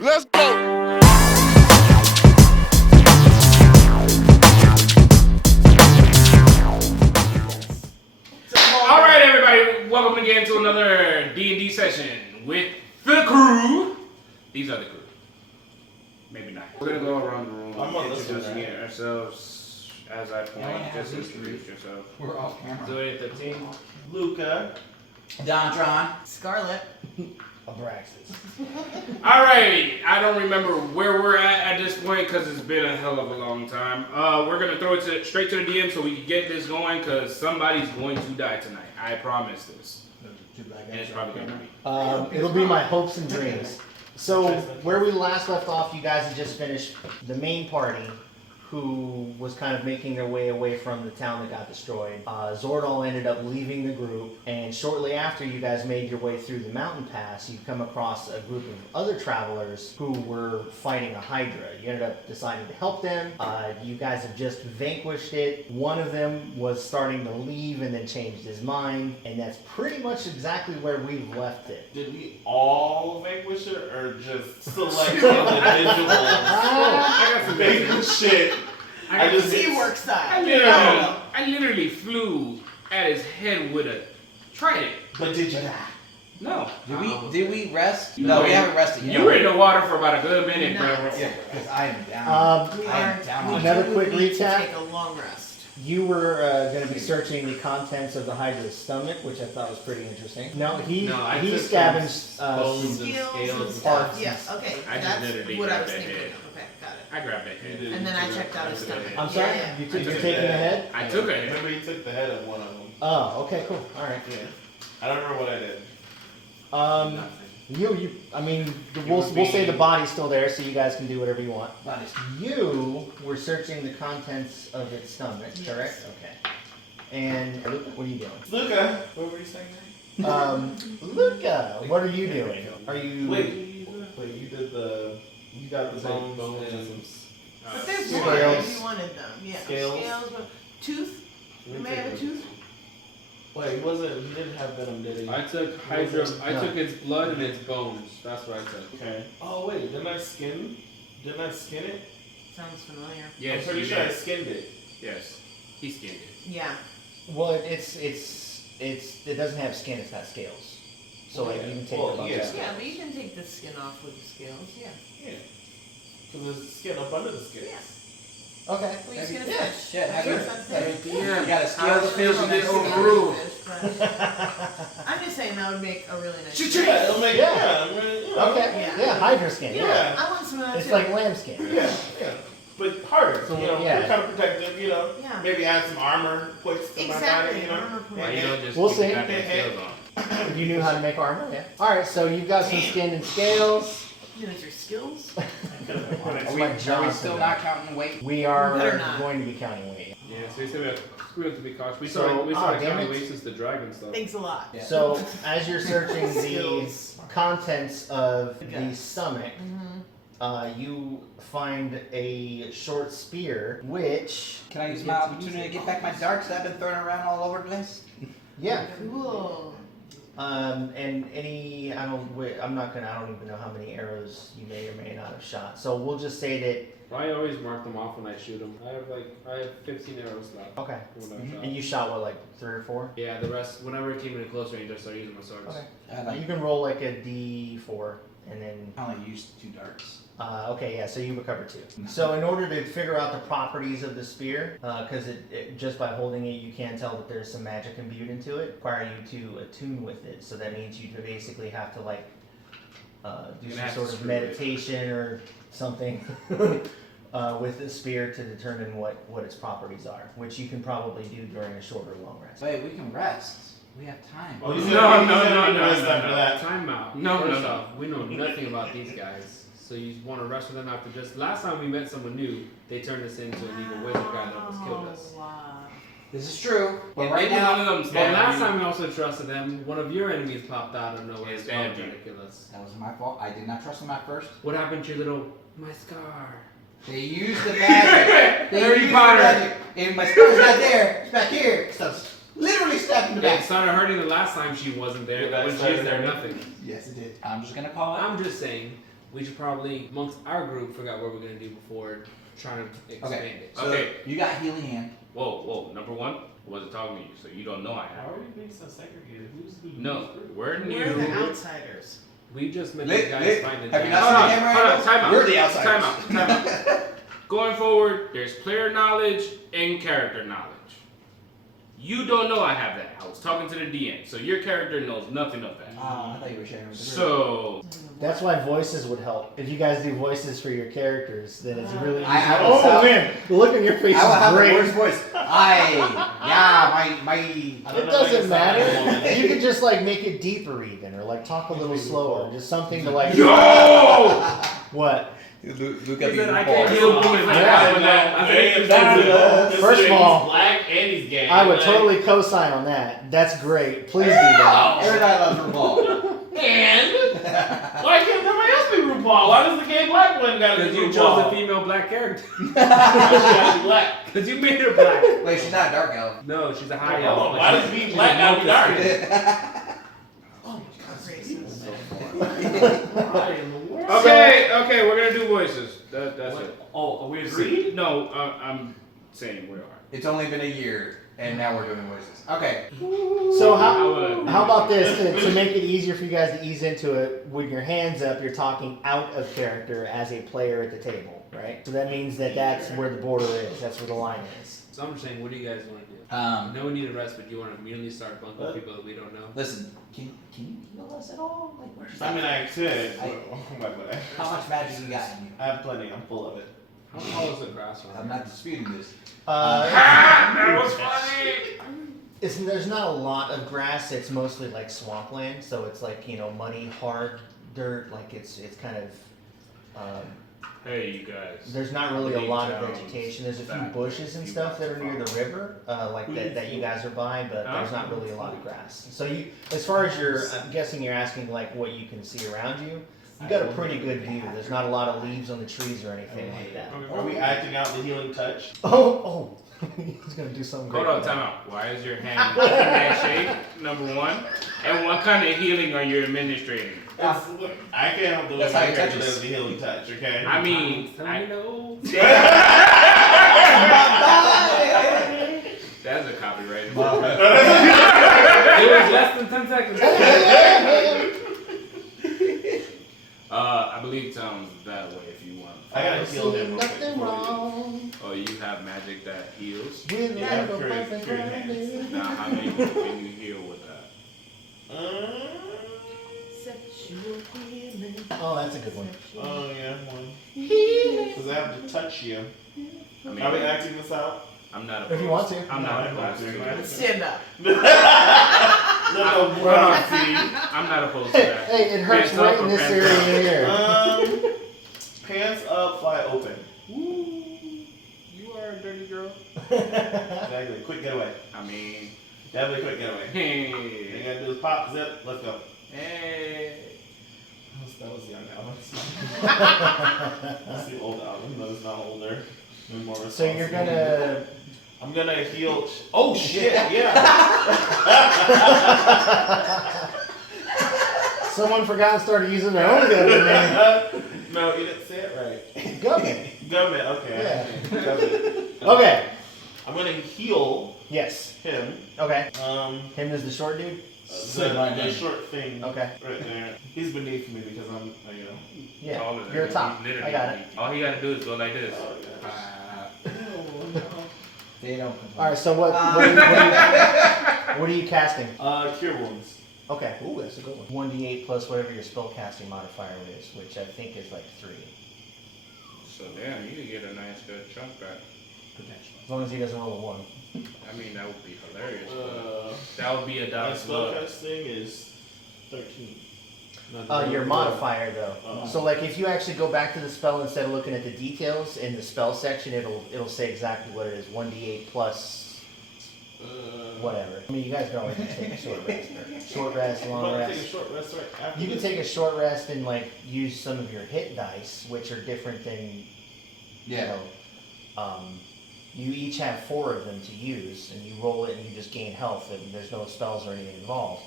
Let's go. All right, everybody. Welcome again to another D&D session with the crew. These are the crew. Maybe not. We're gonna go around the room. Introducing ourselves as I point. Just introduce yourself. We're off camera. Zoe 13. Luca. Dontron. Scarlet. Abraxas. Alright, I don't remember where we're at this point because it's been a hell of a long time. We're gonna throw it straight to the DM so we can get this going because somebody's going to die tonight. I promise this. And it's probably gonna be. It'll be my hopes and dreams. So where we last left off, you guys had just finished the main party, who was kind of making their way away from the town that got destroyed. Zordal ended up leaving the group, and shortly after you guys made your way through the mountain pass, you come across a group of other travelers who were fighting a Hydra. You ended up deciding to help them. You guys have just vanquished it. One of them was starting to leave and then changed his mind, and that's pretty much exactly where we've left it. Did we all vanquish it or just select individuals? I got some Vanquish shit. I just Teamwork style. I literally flew at his head with a trident. But did you die? No. Did we rest? No, we haven't rested yet. You were in the water for about a good minute, bro. Yeah, because I am down. We I am are. down. We Another do quick need to recap. take a long rest. You were going to be searching the contents of the Hydra's stomach, which I thought was pretty interesting. No, he scavenged bones some and Skills scales and and stuff. stuff. Yes. Okay. I just That's literally what I grabbed was that thinking. head. Okay, got it. I grabbed that head. And then I checked out his stomach. I'm sorry? Yeah. You're taking a head? I took a head. Remember you took the head of one of them. Oh, okay, cool. All right. Yeah. I don't remember what I did. We'll say the body's still there, so you guys can do whatever you want. Body's- You were searching the contents of its stomach, correct? Okay. And what are you doing? Luca, what were you saying? Luca, what are you doing? Are you? Wait, you did you got the bones and some. But there's Scales. more if you wanted them. Yeah. Scales. but- Tooth. You may have a tooth. Wait, he didn't have venom, did he? I took Hydra. I No. took its blood and its bones. That's what I took. Okay. Oh wait, didn't I skin it? Sounds familiar. Yes, I'm pretty you sure I did. skinned it. Yes. He skinned it. Yeah. Well, it doesn't have skin. It's got scales. So like you can take a bunch of yeah. scales. Yeah, but you can take the skin off with the scales. Yeah. Yeah. Because there's skin up under the skin. Yeah. Okay. Well, you skin a Yeah. fish. Yeah, have you- Yeah. You got a How scale feels fish. this Fish, overruled? but I'm just saying that would make a really nice. Yeah, it'll make Yeah. Okay. Yeah. Yeah, Hydra skin. Yeah. I want some of that It's too. like lamb skin. Yeah. But harder, So, kind of protective, Yeah. Maybe add some armor plates to my Exactly. body, Armor Why plate. you don't just We'll keep see. the goddamn scales on? If you knew how to make armor, yeah. All right, so you've got some skin and scales. You know, it's your skills. That's Are we, my are job we still today. not counting weight? We are Better not. going to be counting weight. Yeah, so we said we have to be cautious. We So- started damn counting it. weight since the dragon stuff. Thanks a lot. Yeah. So as you're searching the Skills. contents of the Okay. stomach, Mm-hmm. you find a short spear, which Can I use my opportunity to get back my darts that I've been throwing around all over the place? yeah. Cool. And I don't even know how many arrows you may or may not have shot. So we'll just say that. I always mark them off when I shoot them. I have 15 arrows left. Okay. When I shot. And you shot what, like 3 or 4? Yeah, the rest, whenever it came in close range, I started using my swords. Okay. You can roll like a D4 and then. I only used 2 darts. Okay, yeah, so you recover 2. So in order to figure out the properties of the spear, because it just by holding it, you can tell that there's some magic imbued into it, require you to attune with it. So that means you basically have to like do You're some gonna have sort to of screw it. meditation or something with the spear to determine what its properties are, which you can probably do during a short or long rest. Wait, we can rest. We have time. Oh, No, he's no, gonna no, be no, rest no, after no. that. Time out. No, First no. off, we know nothing about these guys. So you want to rush with them after just last time we met someone new, they turned us into an evil wizard guy that almost killed us. Oh, wow. This is true. But And right maybe one now, of them But stabbed last you. time we also trusted them. One of your enemies popped out of nowhere Yeah, and stabbed tried you. to kill us. that wasn't my fault. I did not trust them at first. What happened to your little my scar? They used the magic. They Harry used Potter. the magic. And my scar's not there. It's back here. Stuff's literally stabbed in the It back. started hurting the last time she wasn't there. Yeah, When that she's there, started nothing. Yes, it did. I'm just gonna call it. I'm just saying, we should probably, amongst our group, figure out what we're gonna do before trying to expand it. So Okay. you got healing hand. Whoa. Number one, I wasn't talking to you, so you don't know I Why have. are we being so segregated? Who's the No, we're new. We're the outsiders. We just met Lit- the guys lit. finding Have you that. not seen the camera Hold on, angles? time out. We're the outsiders. Time out. Going forward, there's player knowledge and character knowledge. You don't know I have that. I was talking to the DM, so your character knows nothing of that. Oh, I thought you were sharing with the group. So, That's why voices would help. If you guys do voices for your characters, then it's really easy. I Oh will- man, the look on your face I will have is the great. worst voice. My. It doesn't matter. You can just like make it deeper even, or like talk a little slower. Just something to like. yo! What? Look He at said, me. I can't He'll deal be with like that. that. I think First of all, he's black and he's gay. I would Like, totally co-sign on that. That's great. Please do that. Everybody loves RuPaul. And why can't somebody else be RuPaul? Why does the gay black one gotta be Because you RuPaul? chose a female black character. Why she gotta be black? Because you made her black. Wait, she's not a dark elf. No, she's a high Hold elf. on, why does being black gotta be dark? Okay, we're gonna do voices. That's it. Oh, we agreed? No, I'm saying we are. It's only been a year, and now we're doing voices. Okay. So I how about this to make it easier for you guys to ease into it? With your hands up, you're talking out of character as a player at the table, right? So that means that that's where the border is. That's where the line is. So I'm just saying, what do you guys want to do? Um, No one need a rest, but you want to immediately start bunking people that we don't know? listen, can you heal us at all? Like, where's I mean, I could. I- but how much magic you got in you? I have plenty. I'm full of it. How tall is the grass I'm not disputing this. That was funny. There's not a lot of grass. It's mostly like swampland, so it's like muddy, hard dirt. Like it's kind of. Hey, you guys. There's not really a lot of vegetation. There's a few bushes and stuff that are near the river, like that you guys are by, but there's not really a lot of grass. So you, as far as I'm guessing you're asking like what you can see around you. You got a pretty good view. There's not a lot of leaves on the trees or anything like that. Are we acting out the healing touch? Oh, he's gonna do something great. Hold on, time out. Why is your hand in that shape? Number one. And what kind of healing are you administrating? I can't do it. That's how you touch Does us. the healing touch, okay? I mean, I know. That's a copyright. It was less than 10 seconds. I believe it sounds that way if you want. I gotta heal him real quick Nothing before we do. wrong. Oh, you have magic that heals? With Yeah, little curious perfect hands. love. Now, how many people can you heal with that? Sexual healing. Oh, that's a good one. Oh yeah, one. Because I have to touch you. I mean, Are we acting this out? I'm not If opposed. you want to. I'm not No, opposed I'm to not. it. Stand up. I'm not opposed to that. Hey, it hurts Pants up right or in this pants area down? here. Pants up, fly open. You are a dirty girl. Exactly. Quick getaway. I mean, Definitely quick getaway. All you hey. gotta do is pop, zip, let's go. Hey. That was the young album. That's the old album. No, it's not older. Maybe more So you're responsible. gonna. I'm gonna heal. Oh shit! Yeah. Someone forgot and started using their own government name. No, you didn't say it right. Government. Government. Okay. Government. Okay. I'm gonna heal Yes. him. Okay. Um, Him is the short dude. the short thing. Okay. Right there. He's beneath me because I'm, Yeah. Taller than You're a him. top. He's literally I got it. beneath you. All he gotta do is go like this. Oh, They don't. All right. So what are you casting? Cure wounds. Okay. Ooh, that's a good one. 1d8 plus whatever your spell casting modifier is, which I think is like 3. So damn, you could get a nice good chunk back. Potentially. As long as he doesn't roll a 1. I mean, that would be hilarious. That would be a My dog's spell love. casting is 13. Your modifier though. Oh. So like if you actually go back to the spell instead of looking at the details in the spell section, it'll say exactly what it is. 1d8 plus whatever. I mean, you guys can always just take a short rest, short rest, long But I take a rest. short rest right after You can this. take a short rest and like use some of your hit dice, which are different than Yeah. you each have 4 of them to use, and you roll it and you just gain health, and there's no spells or anything involved.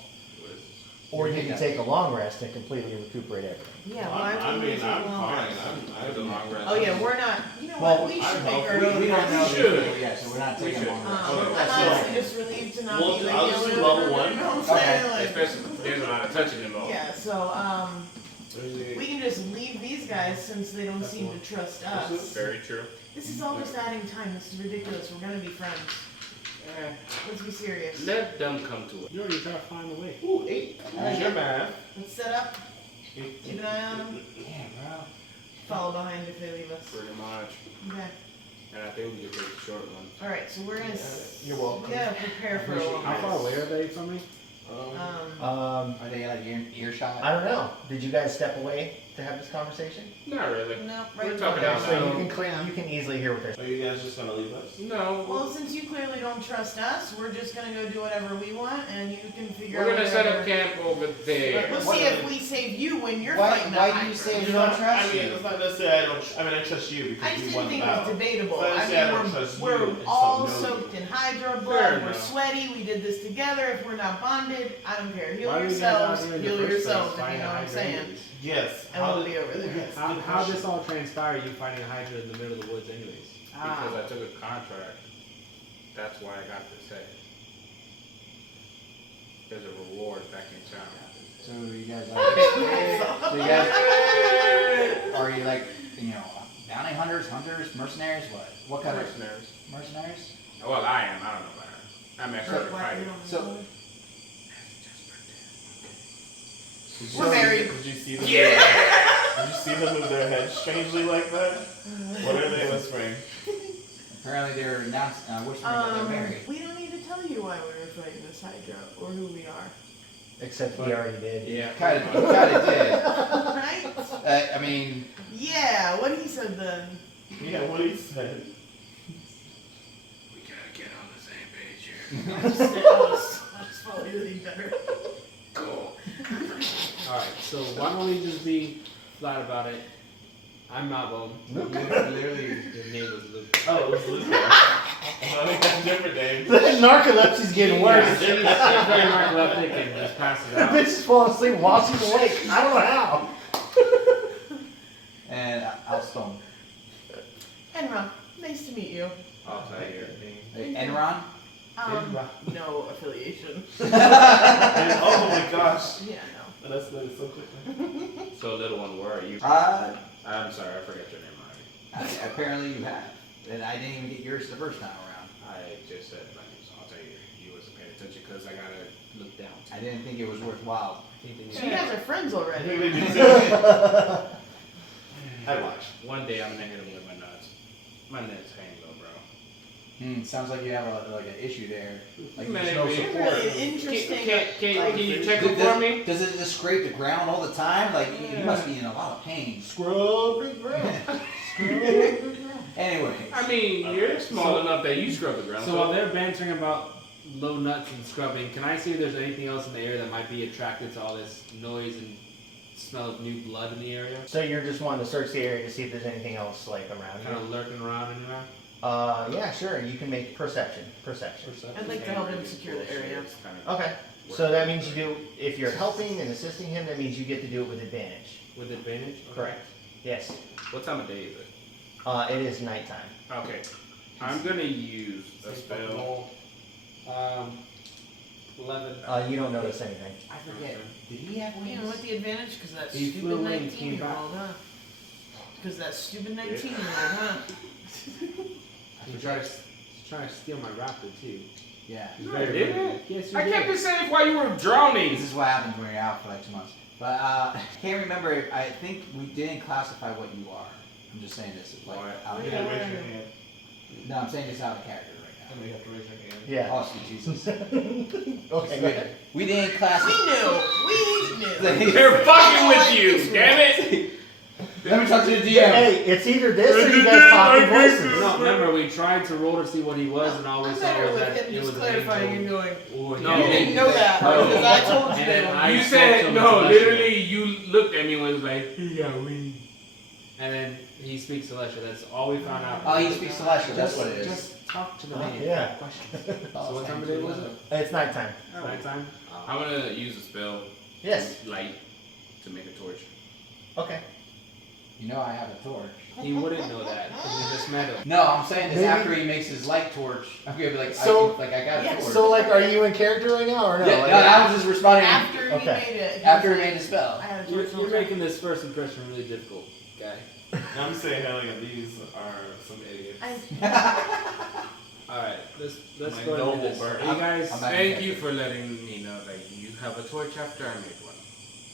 Or you can take a long rest and completely recuperate everything. Yeah, well, I'm I'm taking fine. a long rest. I do long rest. Oh yeah, we're not. You know Well, what? We should I'm make our hopeful. own We don't know rest. should. yet, so we're not We taking should. long rest. I'm So- honestly just relieved to not Well, be I'll like just do yelling level over one. You know what I'm Okay. saying? Like, Especially there's a lot of touching involved. yeah, so we can just leave these guys since they don't seem to trust us. Very true. This is all just adding time. This is ridiculous. We're gonna be friends. Let's be serious. Let them come to it. You already try to find a way. Ooh, 8. Here's your math. Let's set up. Keep an eye on them. Damn, bro. Follow behind if they leave us. Pretty much. Okay. And I think we can take the short one. All right. So we're gonna. You're welcome. We gotta prepare for a long How far rest. away are they from me? Are they like earshot? I don't know. Did you guys step away to have this conversation? Not really. No, We're right. talking now. out So loud. you can easily hear what they're saying. Are you guys just gonna leave us? No. Well, since you clearly don't trust us, we're just gonna go do whatever we want, and you can figure out. We're gonna set up whatever- camp over there. We'll see if we save you when you're Why- fighting. why that do you hydra. say It's you don't not- trust I mean, you? it's not necessarily I trust you I because just you didn't won the think it was battle. debatable. But I I say I mean, don't trust we're you, it's all so no. soaked in hydra blood. Fair We're enough. sweaty. We did this together. If we're not bonded, I don't care. Heal Why are you guys yourselves. out here in the Heal first place yourselves. If you fighting know what I'm Hydra saying. anyways? Yes. And we'll be over there. Yes. How this all transpire? You fighting a Hydra in the middle of the woods, anyways? Because I took a contract. That's why I got this head. There's a reward back in town. So you guys are you like, bounty hunters, mercenaries, what kind of Mercenaries. mercenaries? Well, I am. I don't know about her. I'm actually a Why fighter. we don't So- know? Did We're you see- married. Did you see them? Yeah! Did you see them move their heads strangely like that? What are they whispering? Apparently they're whispering that they're married. We don't need to tell you why we were fighting this hydra or who we are, Except he already did. Yeah. Kind of did. right? I mean, Yeah. What he said then. Yeah, what he said. We gotta get on the same page here. I'll just follow you lead better. Cool. Alright, so why don't we just be flat about it? I'm Malbone. literally. Your name was Luke. Oh, it was Luke. No, we got different names. Narcolepsy's getting worse. He's very narcoleptic and just passes The out. bitch is falling asleep while she's awake. I don't know how. And Alstone. Enra, nice to meet you. I'll tell you. Enron? No affiliation. And, oh my gosh. Yeah, no. That's so quick. So, little one, where are you? I'm sorry, I forgot your name already. Apparently you have. And I didn't even get yours the first time around. I just said my name, so I'll tell you. You wasn't paying attention because I gotta look down. I didn't think it was worthwhile. So you guys are friends already. I watched. One day I'm gonna hit him with my nuts. My nuts hang low, bro. Sounds like you have an issue there. Like Maybe. there's no You're support. really an interesting. Can you check it for me? Does it just scrape the ground all the time? Like you must be in a lot of pain. Scrub the ground. Anyway. I mean, you're small enough that you scrub the ground. So while they're bantering about low nuts and scrubbing, can I see if there's anything else in the area that might be attracted to all this noise and smell of new blood in the area? So you're just wanting to search the area to see if there's anything else like around Kind you? of lurking around anywhere? Yeah, sure. You can make perception. Perception. I'd like to help him secure the area. Okay. So that means you do, if you're helping and assisting him, that means you get to do it with advantage. With advantage? Correct. Yes. What time of day is it? It is nighttime. Okay. I'm gonna use a spell. 11. You don't notice anything. I forget. Did he have wings? You know what the advantage? Because that He flew stupid away and came 19-year-old, huh? Because that stupid 19-year-old, huh? He tried to steal my raptor too. Yeah. He's No, very I didn't. rude. Yes, you I did. kept it safe while you were drowning. This is what happens when you're out for like 2 months. But can't remember. I think we didn't classify what you are. I'm just saying this. Like, What? out You of gotta raise your hand. No, I'm saying this out of character right And you have to raise your hand. Yeah. now. Oh, sweet Jesus. Okay, go ahead. We didn't We classify. knew. We knew. They're fucking with you, damn it! Let me talk to the DM. Hey, it's either this or you guys talking voices. No, remember we tried to roll to see what he was, and all we I'm saw better was with that him it was just an clarifying and angel. going, Or No. you didn't know that, No. because I told you And they I were. You spoke said, to him no, as a literally, you looked at me and was like, he got wings. And then he speaks Celestial. That's all we found out. Oh, he speaks Celestial. That's what it is. Just talk to the man. Yeah. Questions. So what time of day was it? It's nighttime. Nighttime. I'm gonna use a spell Yes. light to make a torch. Okay. You know I have a torch. He wouldn't know that because we just met him. No, I'm saying this Maybe- after he makes his light torch. I'm gonna be like, So- I got a torch. So, like, are you in character right now or no? yeah, Like, no, I was just responding After he Okay. made it. after he made the spell. I had a You're, torch. you're making this first impression really difficult, guy. I'm saying hell yeah, these are some idiots. Alright, let's My go ahead and do noble this. bird. Are you guys... I'm not- Thank you for letting me know that you have a torch after I made one.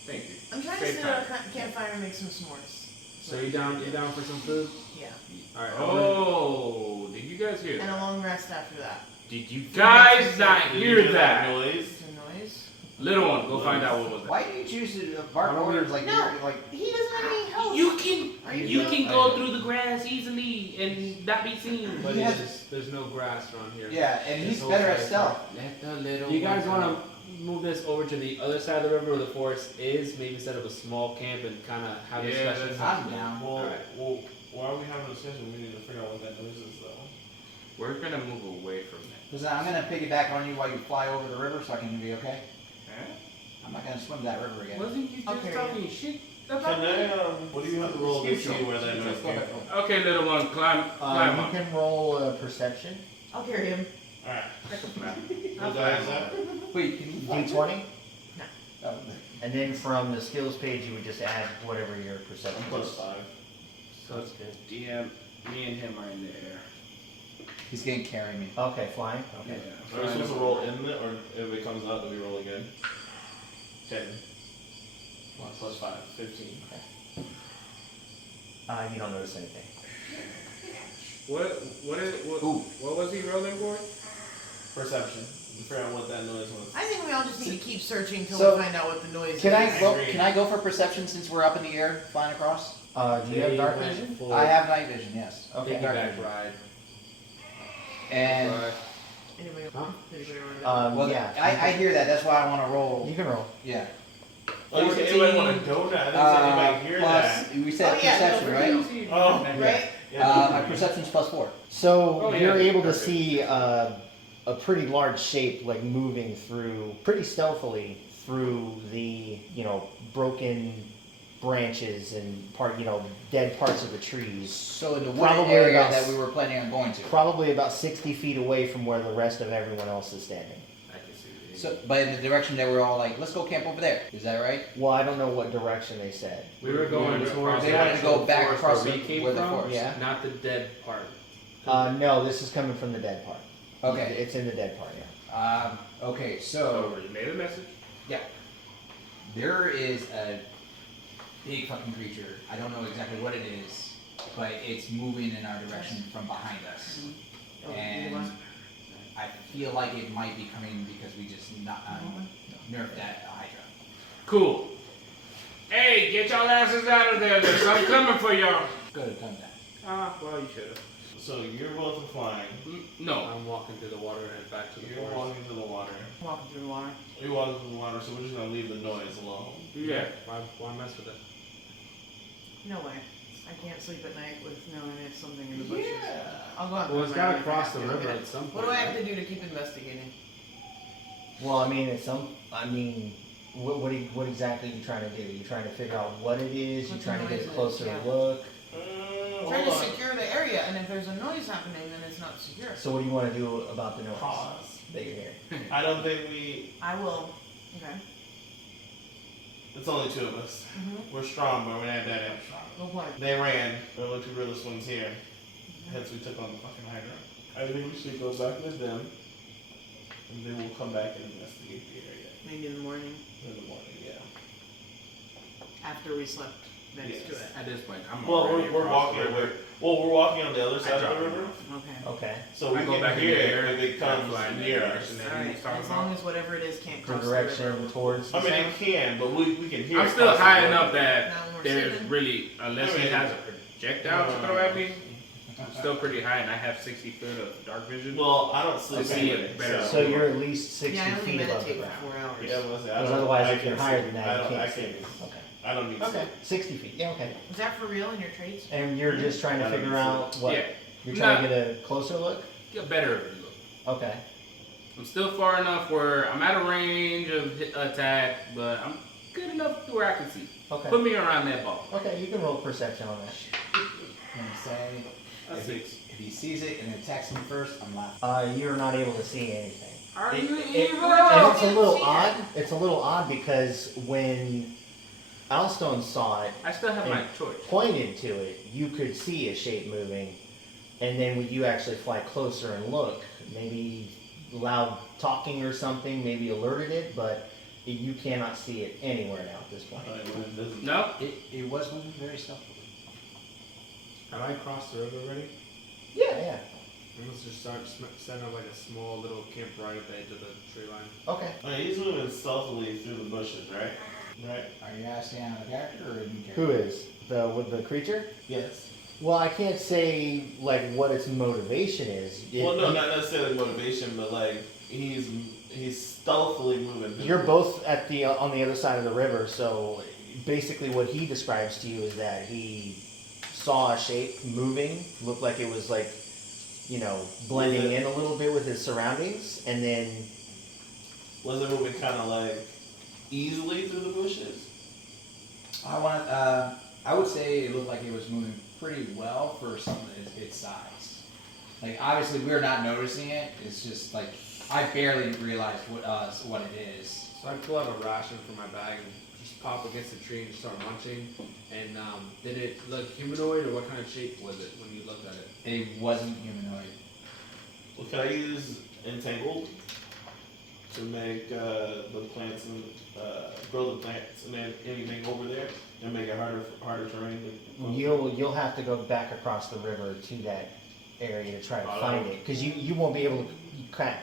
Thank you. I'm trying to Save sit time. on a campfire and make some s'mores. So you down for some food? Yeah. Alright, Oh, did you guys hear And a that? long rest after that. Did you guys not Did you hear that? noise? It's a noise. Little one, go find out what was that. Why do you choose to bark orders like No. you're like? He doesn't have any health. You can Are you you can go through the grass easily and not be seen. But He it's has- just, there's no grass around here. Yeah, and This he's whole better at side's stealth. Let the little Do you guys one want to move this over to the other side of the river where the forest is? Maybe set up a small camp and kind of have a Yeah, discussion? I'm down. Well, Alright. well, why are we having a discussion? We need to figure out what that noise is, though. We're gonna move away from that. Listen, I'm gonna piggyback on you while you fly over the river, so I can be okay. Huh? I'm not gonna swim that river again. Wasn't you just Okay. talking shit Can about me? I, what do you have to roll to see where that noise came from? Okay, little one, climb you up. can roll perception. I'll carry him. Alright. I'll What die is climb up. that? Wait, can you fly? D20. Oh, And then from the skills page, you would just add whatever your perception Plus is. 5. So that's good. DM, me and him are in the air. he's gonna carry me. Okay, flying. Okay. Are we supposed to roll in it, or if it comes out, do we roll again? 10. Plus 5, 15. You don't notice anything. What was he rolling for? Perception. To figure out what that noise was. I think we all just need to keep searching until So- we find out what the noise Can is. I go? agree. Can I go for perception since we're up in the air, flying across? Do you have dark vision? I have night vision. Yes. Okay. Dark Piggyback vision. ride. And Anybody, Huh? anybody remember well, yeah. I hear that. That's why I want to roll. You can roll. Yeah. Oh, you said anybody want to go now? I didn't say anybody hear plus, that. we said Oh, yeah, perception, no, right? Oh, that? Right? My perception's plus 4. So Oh, yeah. you're able to Perfect. see a pretty large shape like moving through pretty stealthily through the broken branches and dead parts of the trees. So in the wooded Probably area about- that we were planning on going to. Probably about 60 feet away from where the rest of everyone else is standing. I can see it. So, but in the direction that we're all like, let's go camp over there. Is that right? Well, I don't know what direction they said. We were going They towards They the wanted to go actual back forest across where the we came where the from, forest. Yeah. not the dead part. No, this is coming from the dead part. Okay. It's in the dead part, yeah. Okay. So So relay the message. there is a big fucking creature. I don't know exactly what it is, but it's moving in our direction from behind us, Oh, and I feel like it might be coming because we just nerfed that Hydra. Cool. Hey, get y'all asses out of there. There's something coming for y'all. Good, come down. Ah, well, you should have. So you're both flying. No. I'm walking through the water and head back to the You're forest. walking to the water. Walking through the water. You're walking through the water, so we're just gonna leave the noise alone. Yeah. Why mess with it? No way. I can't sleep at night with knowing it's something in the bushes. Yeah. I'll go out Well, and it's find gotta it if I cross have the to. river Okay. at some point. What do I have right? to do to keep investigating? Well, I mean, what exactly are you trying to do? You're trying to figure out what it is. You're What the trying to get noise a is, closer yeah. look. Trying to Hold on. secure the area, and if there's a noise happening, then it's not secure. So what do you want to do about the noise Pause. that you're hearing? I don't think we. I will. Okay. It's only 2 of us. Mm-hmm. We're strong, but we're not that damn strong. Go play. They ran. There were 2 river swings here. Hence we took on the fucking Hydra. I think we should go back with them, and then we'll come back and investigate the area Maybe in the morning in the morning. Yeah. after we slept next to Yes. it. At this point, I'm Well, already we're across walking. the river. We're walking on the other I side drop of the him river, off. Okay. Okay. so I we go can back in the hear air it if it and comes fly in the near us. direction that he was Alright. talking As long about. as whatever it is can't The cross the direction river. towards the I mean, south? it can, but we can hear. I'm it still cross the high river. enough that Now when we're there's sleeping? really, unless I he mean- has a projectile to throw at me, I'm still pretty high and I have 60 foot of dark vision. Well, I don't sleep I'll see it anyway, better. So you're at least 60 Yeah, I only feet above the meditate ground. for 4 hours. Yeah, well, I Because don't- otherwise, I if you're can't higher sleep. than I that, don't. you I can't can't. see. Okay. I don't need Okay. sleep. 60 feet. Yeah. Okay. Is that for real in your traits? And you're just trying to I don't figure see. out what? Yeah. You're trying to get a closer look. Get a better look. Okay. I'm still far enough where I'm at a range of attack, but I'm good enough to where I can see. Okay. Put me around that ball. Okay, you can roll perception on that. And say, if he sees it and attacks me first, I'm laughing. You're not able to see anything. Are It- you it- evil? And it's a little odd. It's a little odd because when Alstone saw it, I still have my and torch. pointed to it, you could see a shape moving, and then when you actually fly closer and look, maybe loud talking or something maybe alerted it, but you cannot see it anywhere now at this point. No? It was moving very stealthily. Have I crossed the river already? Yeah. We must just start setting up like a small little camp right at the edge of the tree line. Okay. He's moving stealthily through the bushes, right? Right. Are you asking out of character or in character? Who is the creature? Yes. Well, I can't say like what its motivation is. Well, no, not necessarily motivation, but like he's stealthily moving. through You're the- both at the on the other side of the river, so basically what he describes to you is that he saw a shape moving, looked like it was like, you know, blending in a little bit with his surroundings, and then Was it moving kind of like easily through the bushes? I would say it looked like it was moving pretty well for something its size. Like obviously we're not noticing it. It's just like I barely realized what it is. So I pull out a ration from my bag and just pop against the tree and just start munching. And did it look humanoid or what kind of shape was it when you looked at it? It wasn't humanoid. Well, can I use Entangled to make the plants and grow the plants and then anything over there and make it harder terrain? you'll have to go back across the river to that area to try to find it, because you won't be able to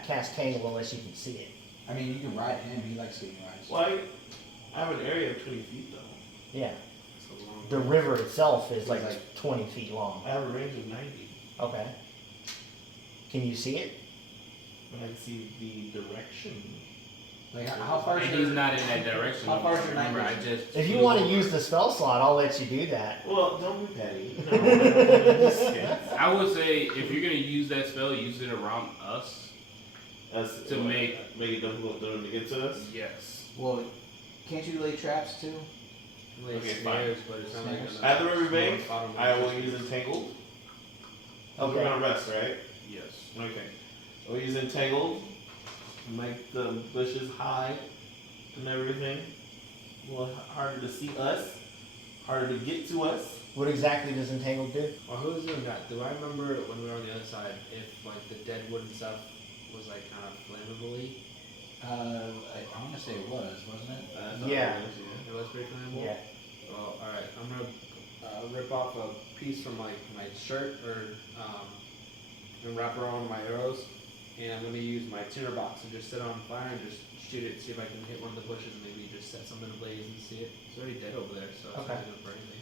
cast Tangle unless you can see it. I mean, you can ride him. He likes getting rides. Well, I have an area of 20 feet though. Yeah. It's a long The river itself is like 20 feet long. I have a range of 90. Okay. Can you see it? I can see the direction. Like how far is And he's not in that direction. How far is your Remember, night I vision? just If you want to use the spell slot, I'll let you do that. Well, don't be petty. No, I would say if you're gonna use that spell, use it around us. That's To make it difficult for them to get to us. Yes. Well, can't you lay traps too? Like Okay, snares, but it's not like Snares. At the river bank, bottom I will line. use Entangled. Okay. We're gonna rest, right? Yes. Okay. We'll use Entangled. Make the bushes high and everything. A little harder to see us. Harder to get to us. What exactly does Entangled do? Well, who was doing that? Do I remember when we were on the other side, if like the dead wood and stuff was like kind of flammable-y? I want to say it was, wasn't it? I thought Yeah. it was, It was pretty flammable? Yeah. Well, alright, I'm gonna rip off a piece from like my shirt and wrap around my arrows, and I'm gonna use my tinderbox and just set it on fire and just shoot it, see if I can hit one of the bushes and maybe just set something ablaze and see it. It's already dead over there, so it's Okay. not gonna burn anything.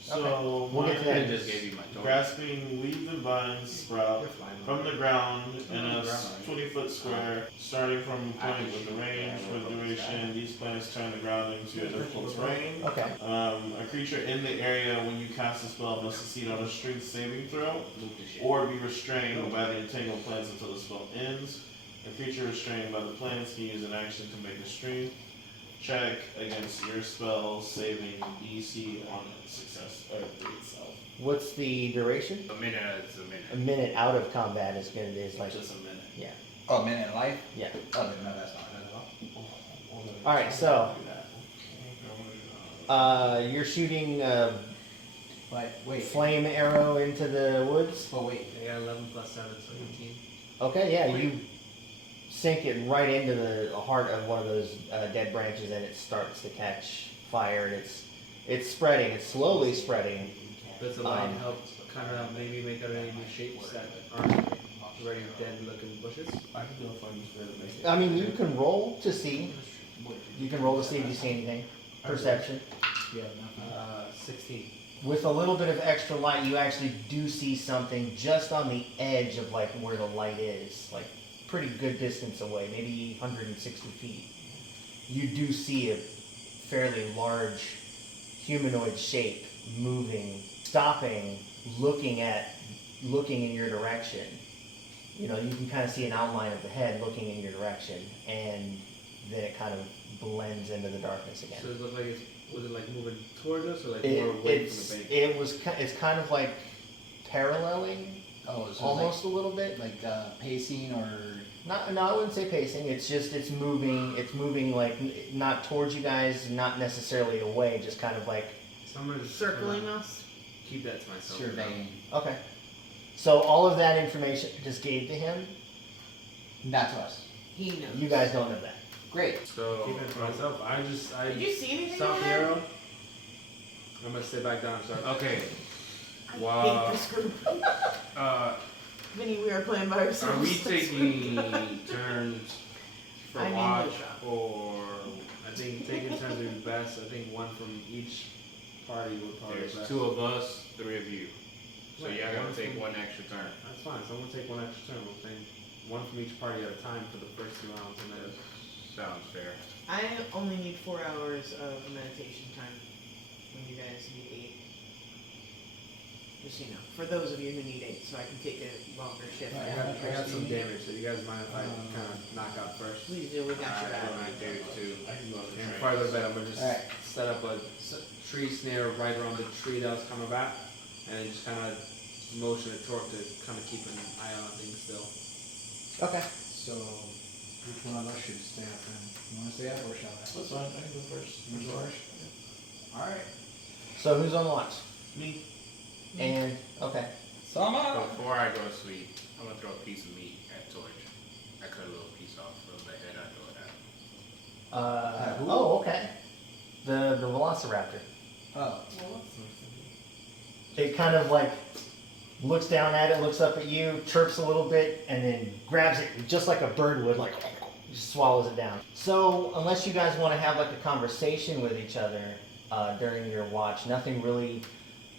So We'll get to that I in just gave you my torch. grasping weeds and vines sprout You're fine. from the ground in a Ground. 20-foot square, starting from a point with the range for the duration. These plants turn the ground into a difficult terrain. Okay. A creature in the area when you cast a spell must succeed on a strength saving throw Loop the shit. or be restrained by the entangled plants until the spell ends. A creature restrained by the plants can use an action to make a strength check against your spell saving DC on its success or itself. What's the duration? A minute. It's a minute. A minute out of combat is like Just a minute. yeah. Oh, minute life? Yeah. Oh, no, that's not it at all. All right, so you're shooting a But wait. flame arrow into the woods. Oh wait. I got 11 plus 7, so 18. Okay, yeah, you sink it right into the heart of one of those dead branches, and it starts to catch fire. And it's spreading. It's slowly spreading. Does the light help kind of maybe make out any new shapes that aren't already dead looking bushes? I can do a fun spell to make it. I mean, you can roll to see. You can roll to see if you see anything. Perception. Yeah, nothing. 16. With a little bit of extra light, you actually do see something just on the edge of like where the light is, like pretty good distance away, maybe 160 feet. You do see a fairly large humanoid shape moving, stopping, looking in your direction. You know, you can kind of see an outline of the head looking in your direction, and then it kind of blends into the darkness again. So it looked like was it like moving towards us or like more away from the bank? It's kind of like paralleling, Oh, so almost a little bit. like pacing or No, I wouldn't say pacing. It's moving like not towards you guys, not necessarily away, just kind of like. So I'm gonna just Circling us. keep that to myself. surveying. Okay. So all of that information just gave to him. Not to us. He knows. You guys don't know that. Great. So Keep it for myself, I Did you see anything? stopped in the there? arrow. I'm gonna sit back down and start. Okay. I Wow. hate this group. Vinny, we are playing by ourselves. Are we taking turns for I mean, watch, the- or I think taking turns would be best. I think one from each party would probably be there's best. 2 of us, 3 of you? So Right, y'all gotta one take from- 1 extra turn. That's fine. So I'm gonna take one extra turn. We'll take one from each party at a time for the first 2 rounds, and then Sounds fair. I only need 4 hours of meditation time when you guys need 8. Just so you know, for those of you who need 8, so I can take a longer shift. Right, I got some damage. So you guys mind if I kind of knock out first? Please do, we got your back. I do too. I can go to the And train. before I go to bed, I'm gonna just Alright. set up a tree snare right around the tree that was coming back, and then just kind of motion a torque to kind of keep an eye on things still. Okay. So, which one of us should stay up then? You want to stay up or shall I? That's fine. I can go first. You go first? Alright. So who's on watch? Me. And okay. Before I go to sleep, I'm gonna throw a piece of meat at Torch. I cut a little piece off from the head, I throw it at. Who? Oh, okay. The Velociraptor. Oh. It kind of like looks down at it, looks up at you, chirps a little bit, and then grabs it just like a bird would, like just swallows it down. So unless you guys want to have like a conversation with each other during your watch, nothing really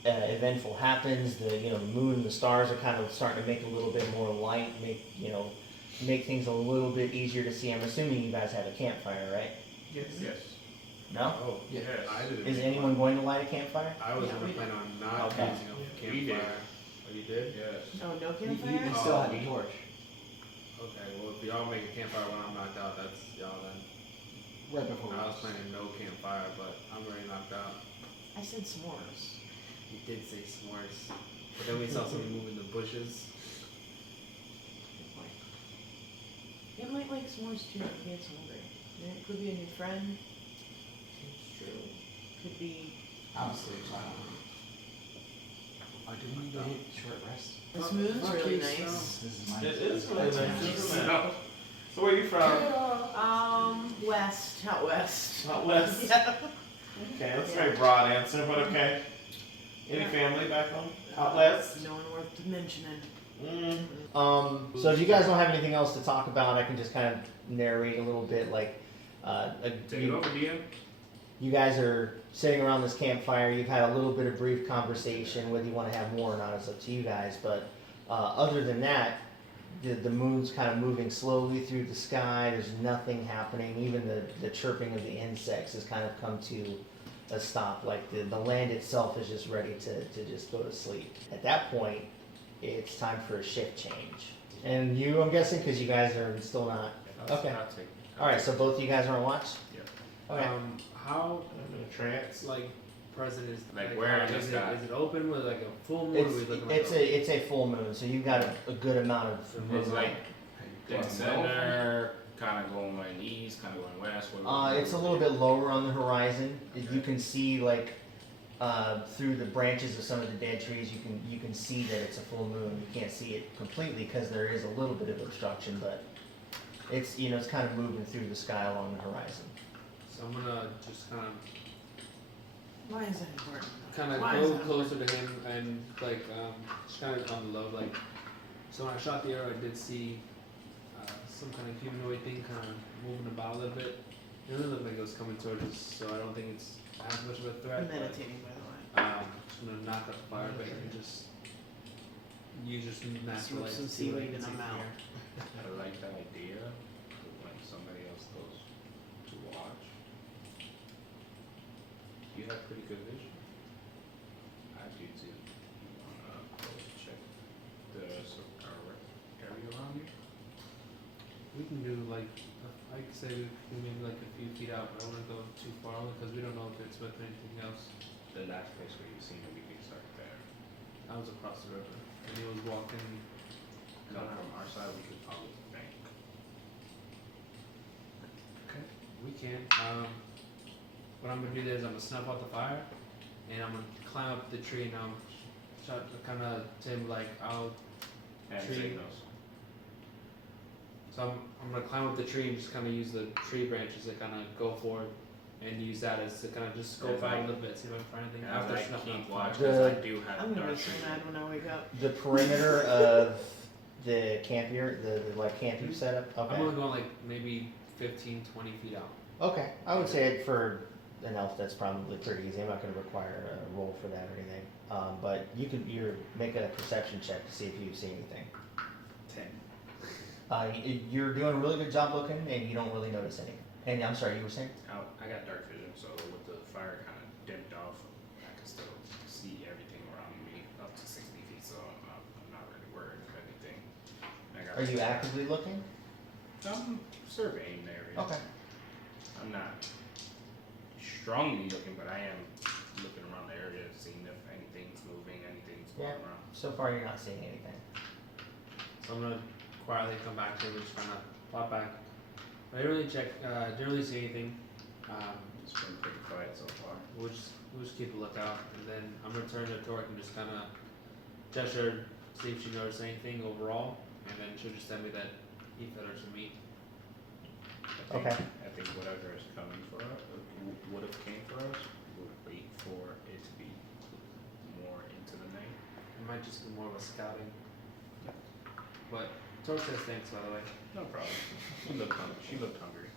eventful happens. The moon and the stars are kind of starting to make a little bit more light, make things a little bit easier to see. I'm assuming you guys have a campfire, right? Yes. No? Oh, Yeah. I didn't. Is anyone going to light a campfire? I was Yeah, gonna we plan on not Okay. using a We did. campfire. Oh, you did? Yes. Oh, no You campfire? still have we- the torch. Okay. Well, if y'all make a campfire when I'm knocked out, that's y'all then. Right before I was planning no campfire, but I'm already knocked out. I said s'mores. You did say s'mores, but then we saw something move in the bushes. It might like s'mores too if he gets hungry. And it could be a new friend. It's true. Could be. I'm asleep, so I don't know. Oh, do we need to hit short rest? This moon's fuck really you, nice. This is mine. It is really nice, isn't it? No. So where are you from? West. Out west. Out west. Yeah. Okay, that's a very broad answer, but okay. Any family back home? Out west? No one worth mentioning. So if you guys don't have anything else to talk about, I can just kind of narrate a little bit. Like, Take it over, DM. you guys are sitting around this campfire. You've had a little bit of brief conversation. Whether you want to have more or not is up to you guys. But other than that, the moon's kind of moving slowly through the sky. There's nothing happening. Even the chirping of the insects has kind of come to a stop. Like the land itself is just ready to just go to sleep. At that point, it's time for a shift change. And you, I'm guessing, because you guys are still not. Okay. I'll take it. All right, so both of you guys are on watch. Yeah. Okay. How I'm in a trance. like present is Like where in the is sky? it open with like a full moon? or It's we looking it's like a full moon, so you've got a good amount of. It's like dead center, kind of going east, kind of going west. It's a little bit lower on the horizon. You can see like through the branches of some of the dead trees. You can see that it's a full moon. You can't see it completely because there is a little bit of obstruction, but it's it's kind of moving through the sky along the horizon. So I'm gonna just Why is that important? kind of go closer to him and like just kind of on the low. Like, so when I shot the arrow, I did see some kind of humanoid thing kind of moving about a little bit. It doesn't look like it was coming towards us, so I don't think it's as much of a threat. I'm but, meditating, by the way. just gonna knock up the fire break and just use your natural Smoke light some to see what seaweed I can and see I'm from out. here. I like that idea. When somebody else goes to watch, you have pretty good vision. I do too. You wanna go check the area around you? We can do like I I'd say maybe like a few feet out, but I don't want to go too far because we don't know if it's with anything else. The last place where you seen him, we can start there. I was across the river, and he was walking. No, from our side, we could follow the bank. We can. What I'm gonna do is I'm gonna snuff out the fire, and I'm gonna climb up the tree and I'm kind of Tim like I'll. And Tree. signals. So I'm gonna climb up the tree and just kind of use the tree branches to kind of go forward, and use that as to kind of just scope out a little bit, see if I can find anything. And After I snuffing out keep the watch fire. because I do have I'm gonna dark be so vision. mad when I wake up. The perimeter of the camp the like camp you set up. Okay. I'm only going like maybe 15, 20 feet out. Okay, I would say for an elf that's probably pretty easy. I'm not going to require a roll for that or anything. But you're make a perception check to see if you see anything. 10. You're doing a really good job looking, and you don't really notice anything. And I'm sorry, you were saying? I got dark vision, so with the fire kind of dipped off, I can still see everything around me up to 60 feet, so I'm not really worried of anything. Are you actively looking? I'm surveying the area. Okay. I'm not strongly looking, but I am looking around the area, seeing if anything's moving, anything's going Yeah. around. So far, you're not seeing anything. So I'm gonna quietly come back to it, just kind of pop back. But I didn't really check. Didn't really see anything. It's been pretty quiet so far. We'll just keep a lookout, and then I'm gonna turn to Torque and just kind of gesture, see if she noticed anything overall, and then she'll just tell me that he fed her some meat. Okay. I think whatever is coming for us, would have came for us, we'll wait for it to be more into the night. It might just be more of a scouting. But Torque says thanks, by the way. No problem. She looked hungry.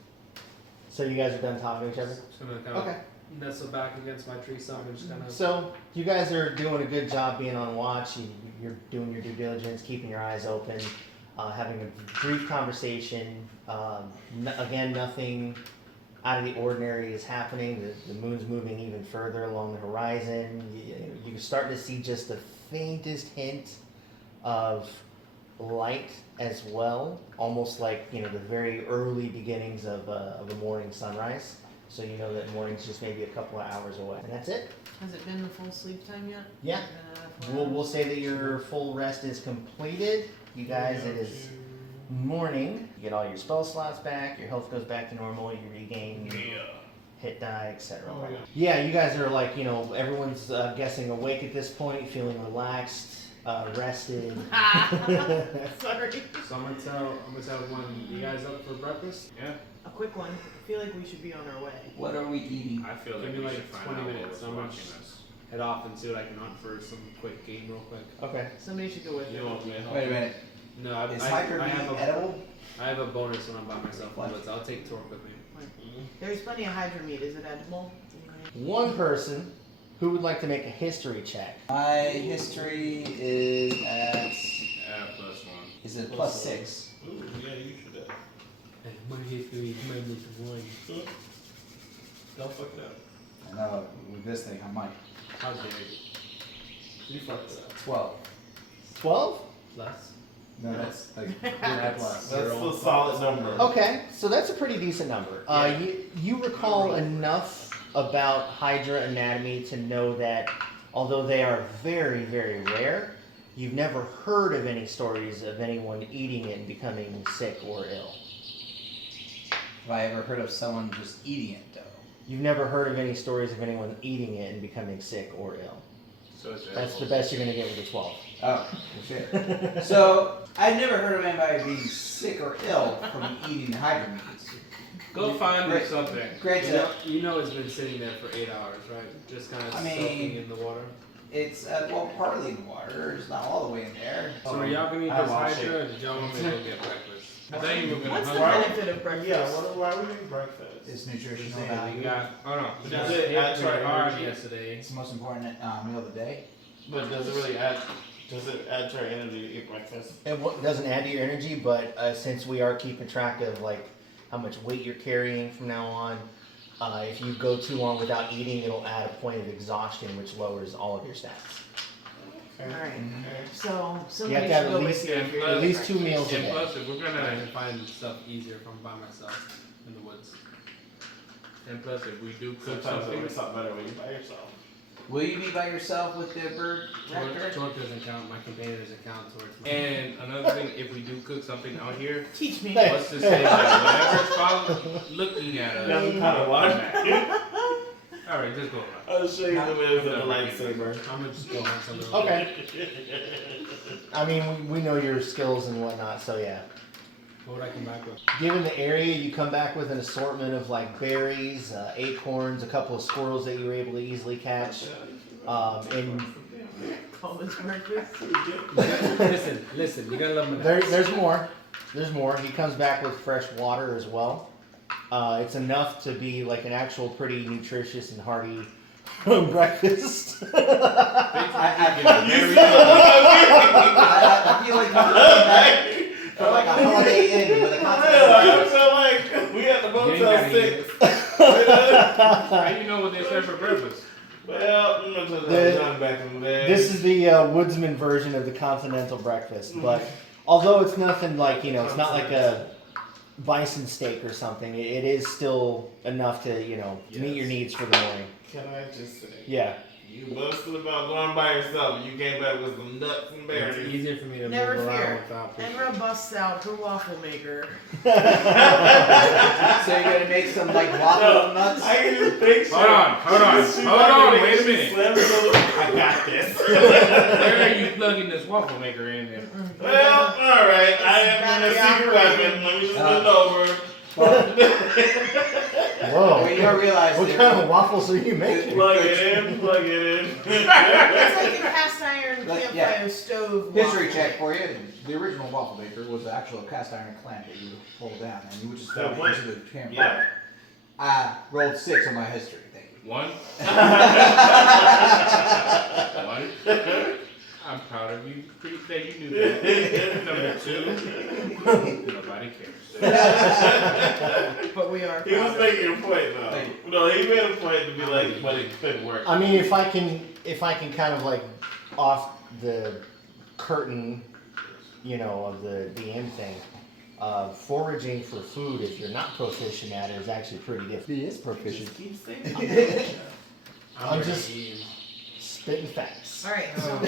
So you guys are done talking to each other? Just gonna kind of Okay. nestle back against my tree stump and just kind of. So you guys are doing a good job being on watch. You're doing your due diligence, keeping your eyes open, having a brief conversation. Again, nothing out of the ordinary is happening. The moon's moving even further along the horizon. You're starting to see just the faintest hint of light as well, almost like the very early beginnings of the morning sunrise. So you know that morning's just maybe a couple of hours away, and that's it. Has it been the full sleep time yet? Yeah. Has it been enough We'll say that your full rest is completed. You guys, it is morning. You get all your spell slots back. Your health goes back to normal. You regain your hit die, etc. Oh, Yeah, you guys are like everyone's guessing awake at this point, feeling relaxed, rested. Sorry. So I'm gonna tell everyone, you guys up for breakfast? Yeah. A quick one. I feel like we should be on our way. What are we eating? I feel Give like me we like should find 20 out minutes, what's so I'm gonna watching us. Head off and see what I can hunt for some quick game real quick. Okay. Somebody should go with You you. want me to help? Wait a minute. No, I Is I Hydra have meat a edible? I have a bonus when I'm by myself, What? but I'll take Torque with me. There's plenty of Hydra meat. Is it edible? One person who would like to make a history check. My history is at. +1. Is it +6? Ooh, yeah, you should have. And my history is -1. Don't fuck it up. I know, with this thing, I might. How dare you? You fucked it up. 12. 12? Plus. No, that's like plus. That's the solid number. Okay, so that's a pretty decent number. You recall enough about Hydra anatomy to know that although they are very, very rare, you've never heard of any stories of anyone eating it and becoming sick or ill. Have I ever heard of someone just eating it, though? You've never heard of any stories of anyone eating it and becoming sick or ill. So it's That's the best you're going to get with a 12. Oh, well, shit. So, I've never heard of anybody being sick or ill from eating Hydra meats. Go find me Great. something. Granted, You know it's been sitting there for 8 hours, right? Just kind of I mean- soaking in the water. it's, partly in the water. It's not all the way in there. So are y'all gonna eat I this watched Hydra, it. or did y'all want me to go get breakfast? I thought you were gonna What's the hunt. benefit of breakfast? Yeah, why we make breakfast? It's nutritional We value. got. Oh no. We Does got it hit add to our pretty hard energy? yesterday. It's the most important meal of the day. But does it really add? Does it add to our energy to eat breakfast? It doesn't add to your energy, but since we are keeping track of like how much weight you're carrying from now on, if you go too long without eating, it'll add a point of exhaustion, which lowers all of your stats. Alright. Mhm. So You have somebody to have should at go least with you. if you're at eating least 2 meals a And day. plus, if we're I gonna can find stuff easier from by myself. in the woods. And plus, if we do cook Sometimes it something, works out better when you're by yourself. Will you be by yourself with the bird raptor? Torque doesn't count. My companion doesn't count towards my. and another thing, if we do cook something out here, Teach me. what's to say that whatever's looking at us, That's kind of why. all right, just go. I'll show you the way of the lightsaber. I'm gonna just go hunt something. Okay. I mean, we know your skills and whatnot, so yeah. What would I come back with? Given the area, you come back with an assortment of like berries, acorns, a couple of squirrels that you were able to easily catch, and College breakfast. Listen, you're gonna love me. there's more. There's more. He comes back with fresh water as well. It's enough to be like an actual pretty nutritious and hearty breakfast. I feel like we're coming back for like a Holiday Inn with a continental I breakfast. feel like we at the You ain't Motel gotta 6. How you know what they serve for breakfast? Well, I'm gonna tell you back in the day. This is the woodsman version of the continental breakfast, but although it's nothing like, it's not like a bison steak or something, it is still enough to, meet your needs for the morning. Can I just say? Yeah. You boasted about going by yourself. You came back with some nuts and It's berries. easier for me to Never move fear. around without. Emra busts out her waffle maker. So you're gonna make some like waffle nuts? I can just picture. Hold on, wait a minute. I got this. Where are you plugging this waffle maker in there? Well, alright. I am gonna see your weapon. Let me just bend over. Whoa. Well, you don't realize What that- kind of waffles are you making? Plug it in, plug it in. It's like a cast iron Like, campfire stove. History waffle. check for you. The original waffle maker was the actual cast iron clamp that you would pull down, and you would just That throw it one? into the campfire. Yeah. I rolled 6 on my history. Thank you. One. One. I'm proud of you. Pretty that you knew that. Number 2. Nobody cares. But we are. He was proud of making a point though. No, he made a point to be like, but it couldn't work. I mean, if I can kind of like off the curtain, of the end thing, foraging for food, if you're not proficient at it, is actually pretty difficult. He is proficient. Just keep saying. I'm just spitting facts. Alright, so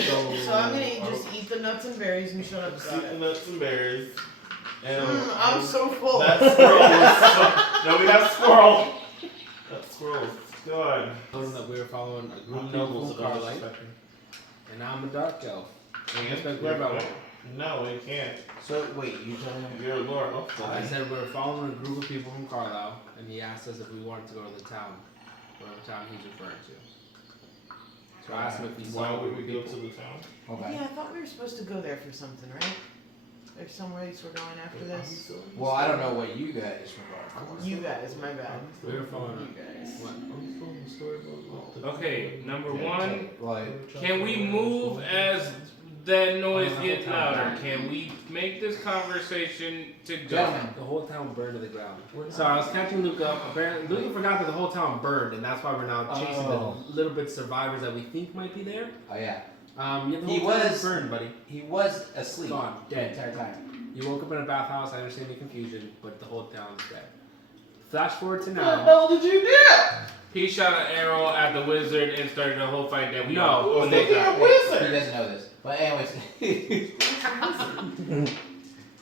I'm gonna just eat the nuts and berries and shut up Just about eat the it. nuts and berries. And I'm so full. that squirrel was no, we got squirrel. That squirrel is good. Told him that we were following a group I'm of noble, people so from don't Carlight, disrespect me. and I'm a dark elf. And Respect you're wherever I good. want. No, we can't. So wait, you telling me? You're a lord. I said we were following a group of people from Carlisle, and he asked us if we wanted to go to the town, whatever town he's referring to. So I asked him if he Why saw would we go people. to the town? Okay. Yeah, I thought we were supposed to go there for something, right? There's somewhere else we're going after this. Well, I don't know what you guys were going for. You guys, my bad. We were following You guys. what? Okay, number 1. Like, Can we move as that noise gets louder? Can we make this conversation to go? gentlemen, The whole town burned to the ground. So I was catching Luke up. Apparently, Luke forgot that the whole town burned, and that's why we're now chasing Oh. the little bit survivors that we think might be there. oh yeah, Yeah, the He whole town was- burned, buddy. he was asleep Gone, the dead. entire time. You woke up in a bathhouse. I understand the confusion, but the whole town's dead. Flash forward to What the now. hell did you do? He shot an arrow at the wizard and started a whole fight that we No, all Who's they the got. damn He wizard? doesn't know this, but anyways.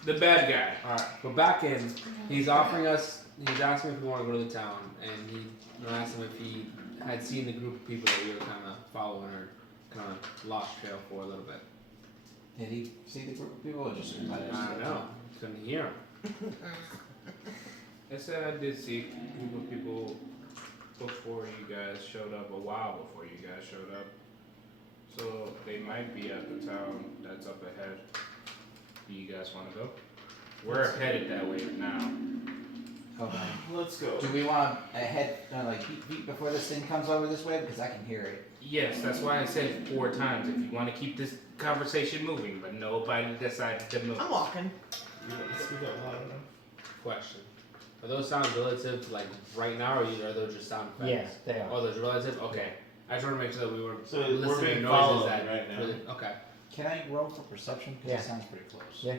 The bad guy. All right, but back in, he's offering us. He's asking if we want to go to the town, and he asked him if he had seen the group of people that we were kind of following or kind of lost trail for a little bit. Did he see the group of people or just? I don't know. Couldn't hear him. I said I did see a group of people before you guys showed up, a while before you guys showed up. So they might be at the town that's up ahead. Do you guys want to go? We're headed that way now. Okay. Let's go. Do we want to head like beat before this thing comes over this way because I can hear it? Yes, that's why I said 4 times if you want to keep this conversation moving, but nobody decided to move. I'm walking. You got to speak up loud enough. Question: are those sounds relative to like right now, or are those just sound effects? Yeah, they are. Oh, those relative. Okay. I just want to make sure that we were So we're listening being to noises followed that. right now. Okay. Can I roll for perception? Because Yeah. it sounds pretty close. Yeah.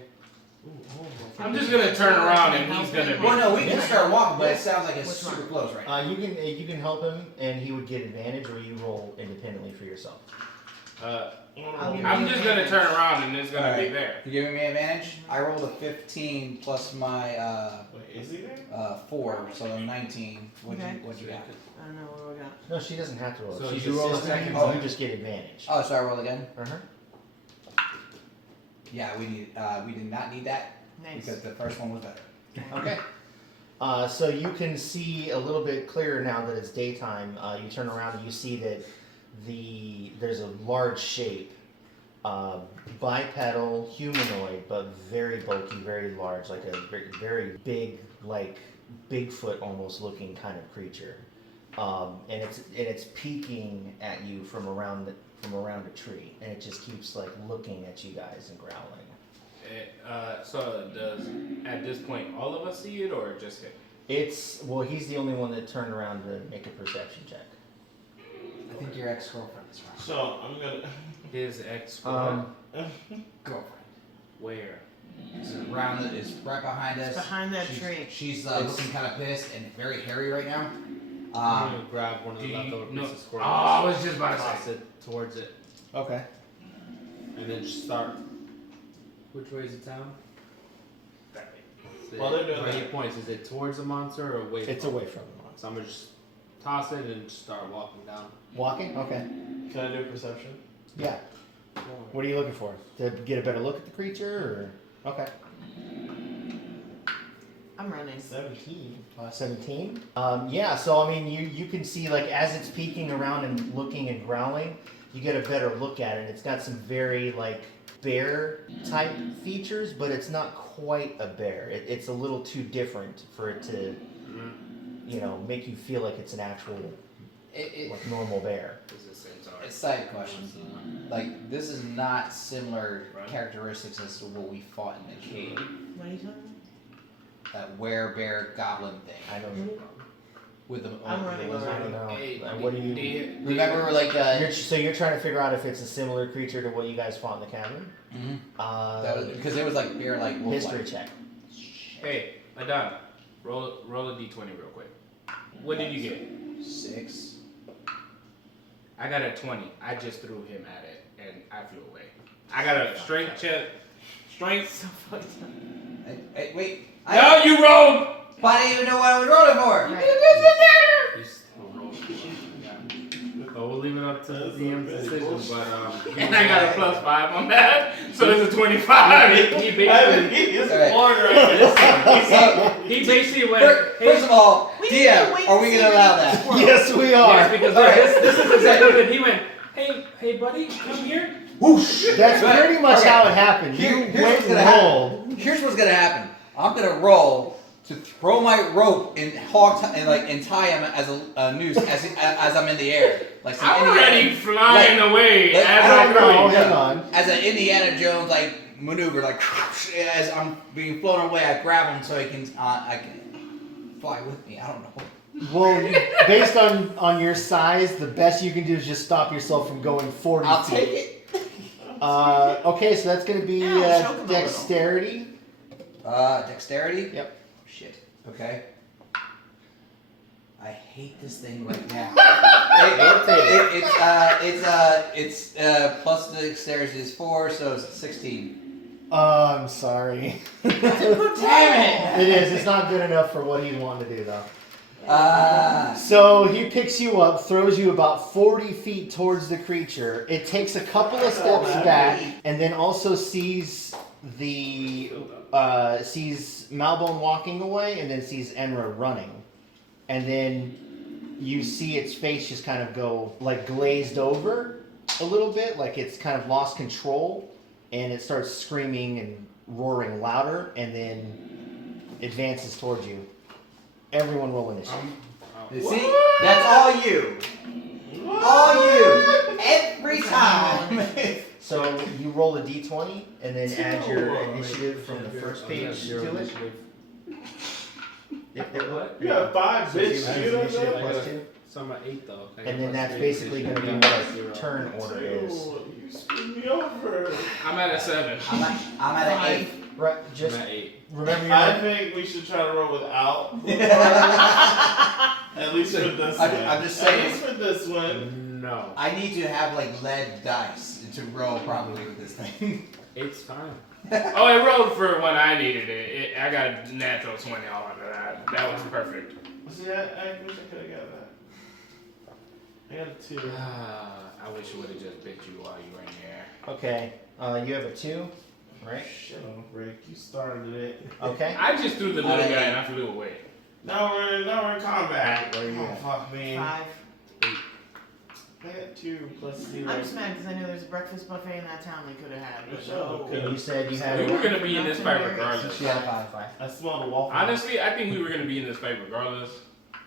I'm just gonna turn around and he's gonna be. Well, no, we can start walking, but it sounds like it's super close right now. You can help him, and he would get advantage, or you roll independently for yourself. I'm just gonna turn around and it's gonna be there. You giving me advantage? I rolled a 15 plus my Wait, is he there? 4, so 19. What'd you got? I don't know what we got. No, she doesn't have to roll. So She's you roll a assisting second you, roll. you just get advantage. Oh, so I roll again? Uh-huh. Yeah, we did not need that Nice. because the first one was better. Okay. So you can see a little bit clearer now that it's daytime. You turn around and you see that there's a large shape, bipedal, humanoid, but very bulky, very large, like a very big, like Bigfoot almost looking kind of creature. And it's peeking at you from around a tree, and it just keeps like looking at you guys and growling. So does at this point all of us see it or just him? He's the only one that turned around to make a perception check. I think your ex-girlfriend is wrong. So I'm gonna. His ex Girlfriend. where? It's around it. It's right behind us. It's behind that tree. She's looking kind of pissed and very hairy right now. I'm gonna grab one of the leftover pieces of Oh, squirrel. I was just about to toss say. it towards it, Okay. and then just start. Which way is the town? Well, they're doing where he that. points, is it towards the monster or away? It's from away it? from the monster. So I'm gonna just toss it and just start walking down. Walking? Okay. Can I do perception? Yeah. What are you looking for? To get a better look at the creature, or okay? I'm running. 17. 17. Yeah. So I mean, you can see like as it's peeking around and looking and growling, you get a better look at it. It's got some very like bear type features, but it's not quite a bear. It's a little too different for it to, make you feel like it's an actual like normal bear. It's side questions. Like this is not similar characteristics as to what we fought in the cave. What are you talking about? That werebear goblin thing. I don't know. With the I'm running I already. don't know. Hey, What do you? remember like So you're trying to figure out if it's a similar creature to what you guys fought in the cavern? because it was like bear like wolf History check. Hey, Adon, roll a d20 real quick. What did you get? 6. I got a 20. I just threw him at it and I flew away. I got a strength check. Strength. Hey, wait. No, you rolled. I didn't even know what I was rolling for. But we'll leave it up to the DM's decision. But And I got a +5 on that, so it's a 25. He basically went. First of all, We need to DM, wait are to we see gonna if allow it's that? squirrel. Yes, we are. Yes, because this is exactly what he went. Hey, buddy, come here. Whoosh. That's pretty much Okay. how it happened. Here's You what's went gonna and rolled. happen. Here's what's gonna happen. I'm gonna roll to throw my rope and tie him as a noose as I'm in the air, like some I'm already flying away like, as I I don't know, go. Hang on. as an Indiana Jones like maneuver, like as I'm being flown away, I grab him so I can fly with me. I don't know. Well, based on your size, the best you can do is just stop yourself from going 40 I'll feet. take it. Okay, so that's going to be Yeah, choke him a little. dexterity. Dexterity. Yep. Shit. Okay. I hate this thing right now. It's plus the dexterity is 4, so it's 16. I'm sorry. Damn it! It is. It's not good enough for what he wanted to do, though. Ah. So he picks you up, throws you about 40 feet towards the creature. It takes a couple of steps back, and then also sees sees Malbone walking away, and then sees Enra running. And then you see its face just kind of go like glazed over a little bit, like it's kind of lost control, and it starts screaming and roaring louder, and then advances towards you. Everyone roll initiative. See? That's all you. All you. Every time. So you roll a d20 and then add your initiative from the first page to it. What? You got 5, So you bitch. have You don't initiative know. plus 2. so I'm at 8 though. And then that's basically going to be what turn order is. You screwed me over. I'm at a 7. I'm at an 8. Right, I'm just at 8. remember I your. think we should try to roll without. At least for this one. I'm just saying. At least for this one. No. I need to have like lead dice to roll properly with this thing. 8's fine. Oh, it rolled for when I needed it. I got a natural 20 all out of that. That was perfect. See, I wish I could have got that. I got a 2. I wish it would have just picked you while you were in there. Okay, you have a 2, right? Shut up, Rick. You started it. Okay. I just threw the little guy and I flew away. Now we're in combat. Where are you Oh, at? fuck me. 5. I got 2 plus 0. I'm just mad because I know there's a breakfast buffet in that town they could have had. But Shut up, no. kid. And you said you had. We were going to be in this fight Nothing regardless. She had a 5. I smell the waffle. Honestly, I think we were going to be in this fight regardless.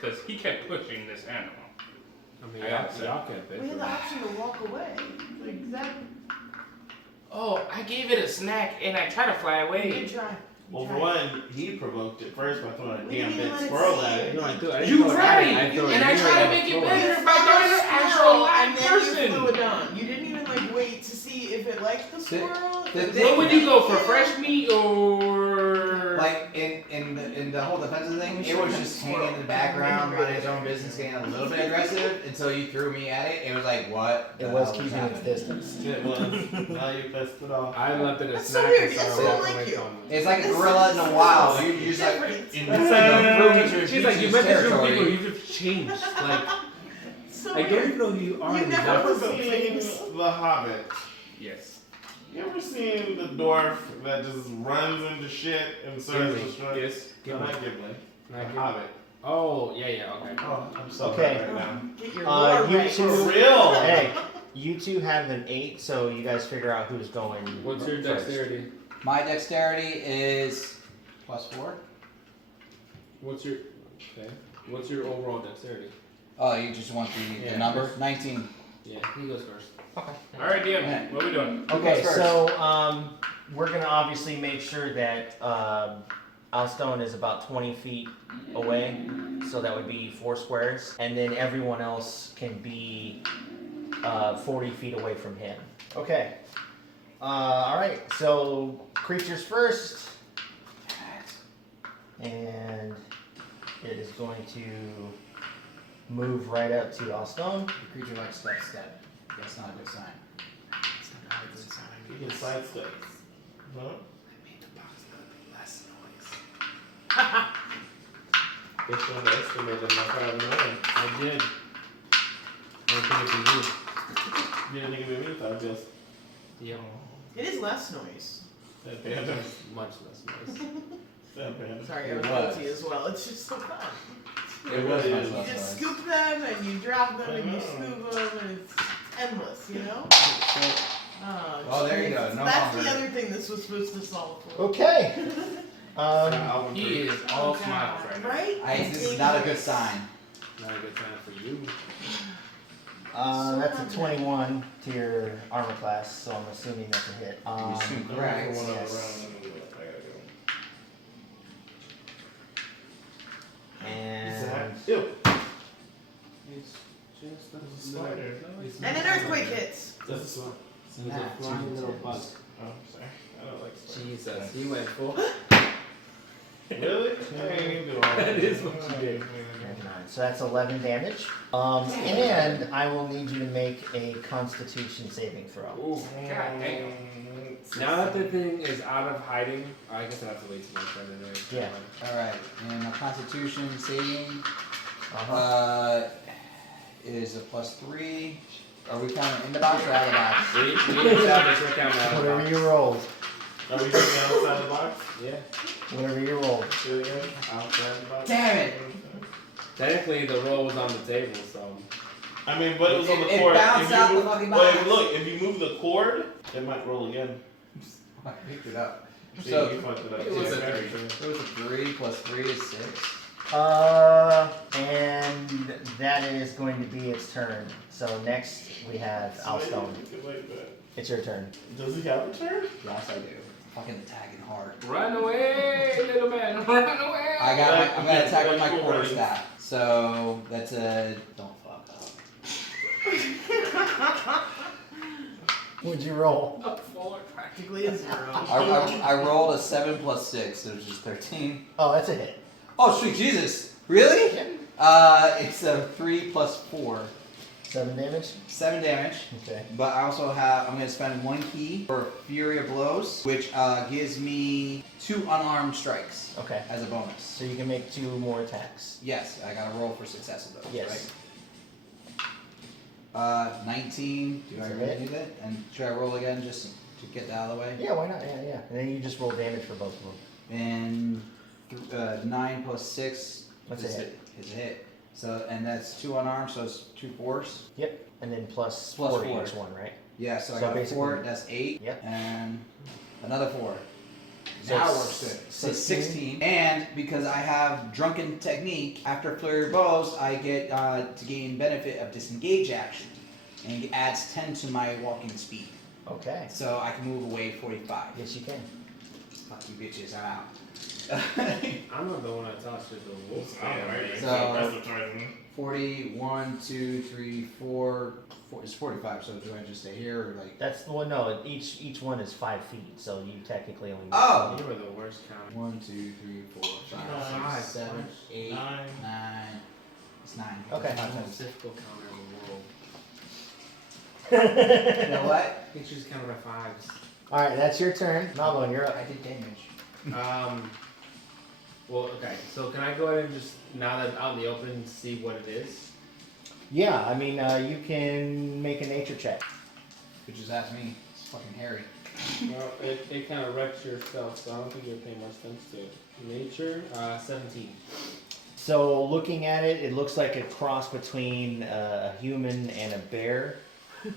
Because he kept pushing this animal. I mean, I gotta say. y'all can't pick. We had the option to walk away. Like that. Oh, I gave it a snack and I tried to fly We away. did try. Well, for one, he provoked it first by throwing a We damn didn't big let it squirrel see at it. it. No, I threw it. You threw it tried! at it. And I tried to make it better by throwing an actual live and then you person. flew it on. You didn't even like wait to see if it liked the squirrel. the if it thing- What would you go for, Yeah. fresh meat or... Like in the whole defensive thing, it was just hanging in the background, minding its own business, getting a little bit aggressive until you threw me at it. It was like, what? It the was hell keeping its happening? distance. It was. Now you pissed it off. I left it a That's so snack weird. and It's started so walking like away you. from it. It's like a gorilla in the wild. You just like Different. In it's like threw me to She's like, you met this group of territory. people, you just changed. Like, So I don't weird. even know who you are. You never Ever was seen things. The Hobbit? Yes. You ever seen the dwarf that just runs into shit and starts Gimli. destroying? Yes. No, not Gimli. Not The Gimli. Hobbit. Oh, yeah, okay. Oh, I'm so Okay. hurt right now. Get your You right. two. For real? Hey, you two have an 8, so you guys figure out who's going. What's your first. dexterity? My dexterity is +4. What's your overall dexterity? Oh, you just want the Yeah. number? 19. Yeah, he goes first. Okay. All right, DM, what are we doing? Okay, goes first? so we're gonna obviously make sure that Alstone is about 20 feet away, so that would be 4 squares, and then everyone else can be 40 feet away from him. Okay. All right. So creatures first, and it is going to move right up to Alstone. The creature likes step. That's not a good sign. It's not a good sign. You can sidestep. No? Bitch underestimated my power knowing. I did. I think it's You didn't think of me, I guess. you. Yeah. It is less noise. That panda. Much less noise. That panda. Sorry, It I was. was guilty as well. It's just so fun. It was It much is. You less just noise. scoop them and you drop them and you I know. scoop them and it's endless, you know? Oh, there you go. jeez. No That's longer. the other thing this was supposed to solve for. Okay. Album He three. is all smiles right now. Right? This is not a good sign. Not a good sign for you. That's a 21 to your armor class, so I'm assuming that's a hit. You assume I'm correct. going for one other yes. round, and then I gotta go. And Ew. It's just It's a spider. And an earthquake hits. That's a slug. He's a flying little bug. Oh, sorry. I don't like spiders. Jesus, he went full. Really? I ain't even do all that. That is what you did. and 9. So that's 11 damage. And I will need you to make a Constitution saving throw. Ooh, god damn. Now that the thing is out of hiding, I guess I have to wait till my turn anyway. Yeah. Alright, and my constitution saving Uh-huh. is a +3. Are we counting in the box or out of the box? We established we're counting out of the Whatever box. you rolled. Are we doing outside the box? Yeah. Whatever you rolled. Do it again? Outside the box? Damn it! Technically, the roll was on the table, so. I mean, but it was on the It cord. bounced If you out the move- fucking Wait, box. look, if you move the cord, it might roll again. I picked it up. See, So, you fucked it up. It was a Yeah, 3. it was a 3 + 3 is 6. And that is going to be its turn. So next we have Alstone. It's your turn. Does he have a turn? Yes, I do. Fucking attacking hard. Run away, little man, run away. I'm gonna attack with my Cool, quarter buddy. staff. So that's a don't fuck up. What'd you roll? Up 4, crack practically a 0. I rolled a 7 plus 6, so it's just 13. Oh, that's a hit. Oh, sweet Jesus. Really? It's a 3 plus 4. 7 damage? 7 damage. Okay. But I also have, I'm going to spend 1 key for Fury of Blows, which gives me 2 unarmed strikes Okay. as a bonus. So you can make 2 more attacks. Yes, I got to roll for success of those, Yes. right? 19. Do I That's a really hit. need it? And should I roll again just to get that out of the way? Yeah, why not? Yeah. And then you just roll damage for both of them. And 9 plus 6 That's a is hit. Is a hit. So, and that's 2 unarmed, so it's 2 4s. Yep. And then plus Plus 4 to 4. each one, right? Yeah, so I So got a 4, basically- that's 8. Yep. And another 4. So Now it works good. So 16. And because I have Drunken Technique, after Flurry of Blows, I get to gain benefit of Disengage action. And it adds 10 to my walking speed. Okay. So I can move away 45. Yes, you can. Fuck you bitches, I'm out. I'm not the one that touched it, the wolf. Alright, So- that's the target. 41, 2, 3, 4. It's 45, so do I just stay here or like. That's the one. No, each one is 5 feet, so you technically only. Oh! You were the worst counter. 1, 2, 3, 4, 5, 5, 6, 7, 8, 9. 9. It's 9. Okay. Five The times. most difficult counter in the world. You know what? I think she's counter by 5s. All right, that's your turn. Malbone, you're up. I did damage. Well, okay. So can I go ahead and just, now that I'm out in the open, see what it is? Yeah, I mean, you can make a nature check. Which is ask me. It's fucking hairy. Well, it kind of wrecks your stuff, so I don't think you're paying much attention to it. Nature, 17. So looking at it, it looks like a cross between a human and a bear.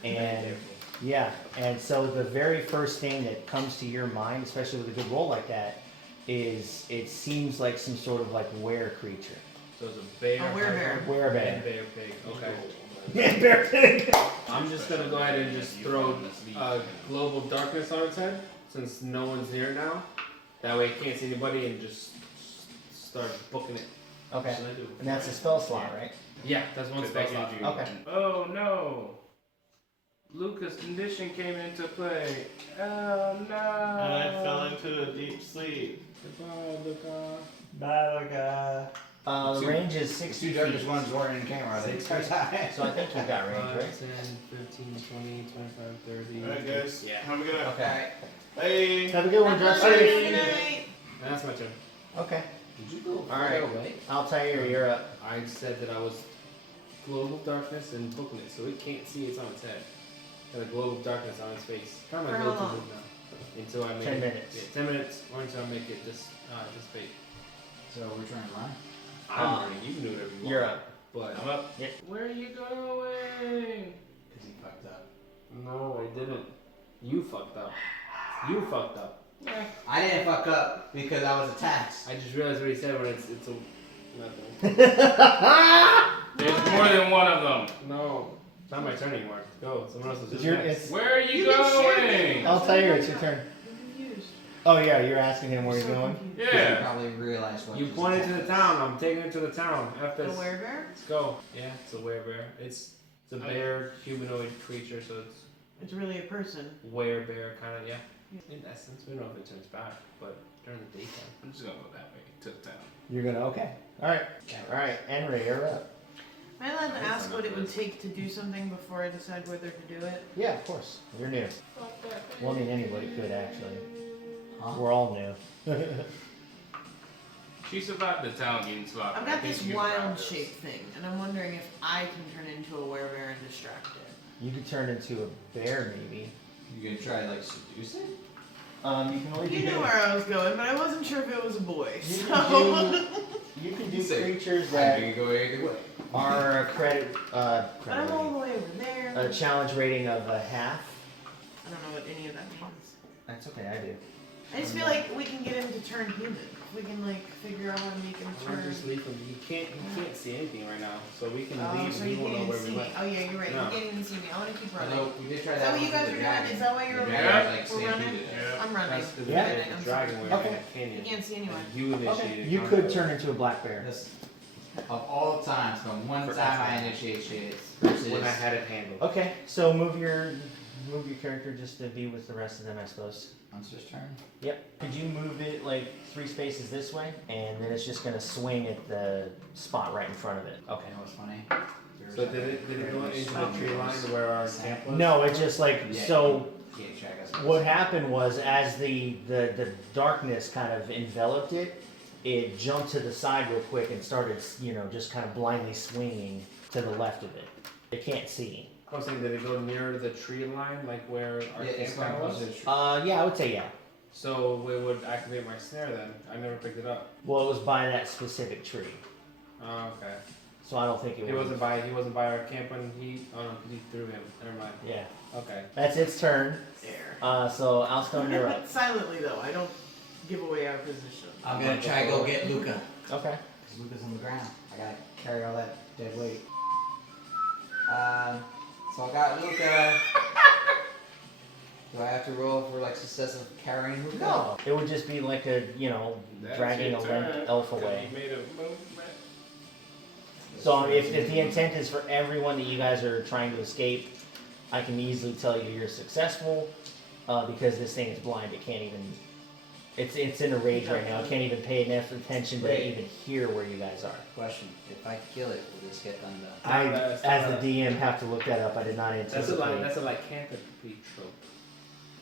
And yeah, and so the very first thing that comes to your mind, especially with a good roll like that, is it seems like some sort of like were creature. So it's a bear. A werebear. Were bear. And bear pig. Okay. Man, bear pig. I'm just gonna go ahead and just throw global darkness on its head, since no one's near now. That way it can't see anybody and just start booking it. Okay, Should I do? and that's a spell slot, right? Yeah, that's one spell slot. Okay. Oh no! Lucas' condition came into play. Oh no! And I fell into a deep sleep. Goodbye, Luca. Bye, Luca. The range is 2 60 darkest feet. ones weren't in camera, are they? So I think you got range, 5, right? 10, 15, 20, 25, 30. Alright, guys. Yeah. Have a good night. Okay. Hey. Have a good one, Have Justin. fun, good night. And that's my turn. Okay, Did you go Alright. away? Altair, you're up. I said that I was global darkness and booking it, so it can't see it's on its head. Got a globe of darkness on its face. How am I For going how to long? move now? Until I make 10 it. minutes. Yeah, 10 minutes, or until I make it dissipate. So we're trying to run. I'm running. You can do whatever you want. You're up. But I'm up. Where are you going? Because he fucked up. no, I didn't. You fucked up. You fucked up. I didn't fuck up because I was attacked. I just realized what he said when it's a nothing. There's more than one of them. No, it's not my turn anymore. Go. Someone else is It's just your, next. it's, Where are you You can share going? it. Altair, it's your turn. I'm confused. Oh yeah, you're asking him where he's So going? confused. You Yeah. probably realized what You just pointed to happened. the town. I'm taking it to the town. After The werebear? Let's go. Yeah, it's a werebear. It's a bear humanoid creature, so it's It's really a person. werebear kind of, yeah. In essence, we don't know if it turns back, but during the daytime. I'm just gonna go that way to the town. You're gonna, okay. Alright. Alright, Henry, you're up. Am I allowed to ask what it would take to do something before I decide whether to do it? Yeah, of course. You're new. Well, I mean, anybody could actually. Huh? We're all new. She survived the town getting sloppy. I've I got think this she wild survived this. shape thing, and I'm wondering if I can turn into a werebear and distract it. You could turn into a bear, maybe. You gonna try to like seduce it? You can only do. You knew where I was going, but I wasn't sure if it was a boy. You So can You can do Say, creatures I that can go either way. are a credit, but I'm all the way over there. a challenge rating of a half. I don't know what any of that means. That's okay, I do. I just feel like we can get him to turn human. We can like figure out how to make him Or turn. just leave him. You can't see anything right now, so we can Oh, leave so and you he won't know can't where even we see went. me. Oh yeah, you're right. No. You can't even see me. I want to keep running. Although we did try Is that that what one you guys with are the doing? dragon. Is that why you're The over dragon there? was, like, We're running? stampeded it. Yeah. I'm running. That's because Yeah. the dragon went Okay. in that canyon. You can't see anyone. And you initiated You could contact. turn into a black bear. Listen, of all times, from one For time I effort. initiate shit versus when I had it handled. Okay, so move your move your character just to be with the rest of them, I suppose. Monster's turn. Yep. Could you move it like 3 spaces this way, and then it's just gonna swing at the spot right in front of it. Okay, what's funny? So did it go into the tree line where our camp was? No, it just like Yeah. so. Yeah, check us. What happened was, as the darkness kind of enveloped it, it jumped to the side real quick and started, just kind of blindly swinging to the left of it. It can't see. I was saying, did it go near the tree line, like where our It's going campfire closer was? to the tree. Yeah, I would say yeah. So we would activate my snare then. I never picked it up. Well, it was by that specific tree, Oh, okay. so I don't think it He was. wasn't by our camp when he. Oh no, 'cause he threw him. Never mind. Yeah, Okay. that's its turn. There. So Alstone, you're up. Silently though, I don't give away our position. I'm gonna try to go get Luca. Okay. Because Luca's on the ground. I gotta carry all that dead weight. So I got Luca. Do I have to roll for like success of carrying Luca? No, it would just be like a dragging a limp elf away. He made a movement. So if the intent is for everyone that you guys are trying to escape, I can easily tell you you're successful, because this thing is blind. It can't even. It's in a rage right now. It can't even pay enough attention to even hear where you guys are. Question: if I kill it, will this get undone? I, That's as not the DM, have to look that up. I did not That's a anticipate. lycanthropy trope.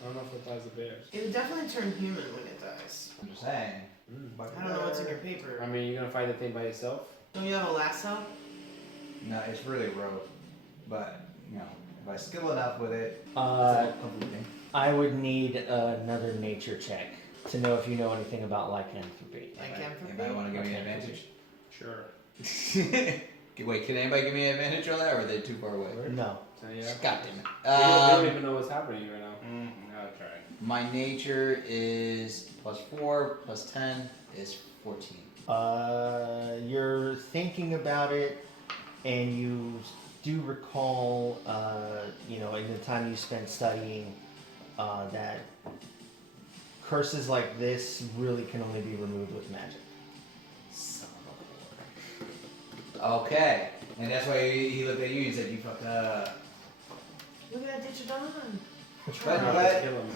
I don't know if it applies to bears. It would definitely turn human when it dies. I'm just saying. I don't know what's in your paper. I mean, you're gonna fight the thing by yourself? Don't you have a lasso? No, it's really rope. But, if I skill enough with it, it's Uh, all completing. I would need another nature check to know if you know anything about lycanthropy. Anybody want to give me an advantage? Sure. Wait, can anybody give me an advantage on that, or are they too far away? No. So yeah. God damn it. We don't even know what's happening right now. I'll try. My nature is +4, +10 is 14. You're thinking about it, and you do recall, in the time you spent studying, that curses like this really can only be removed with magic. Son of a whore. Okay. And that's why he looked at you and said, you fucked up. Look at that ditch of dawn. What? Kill him.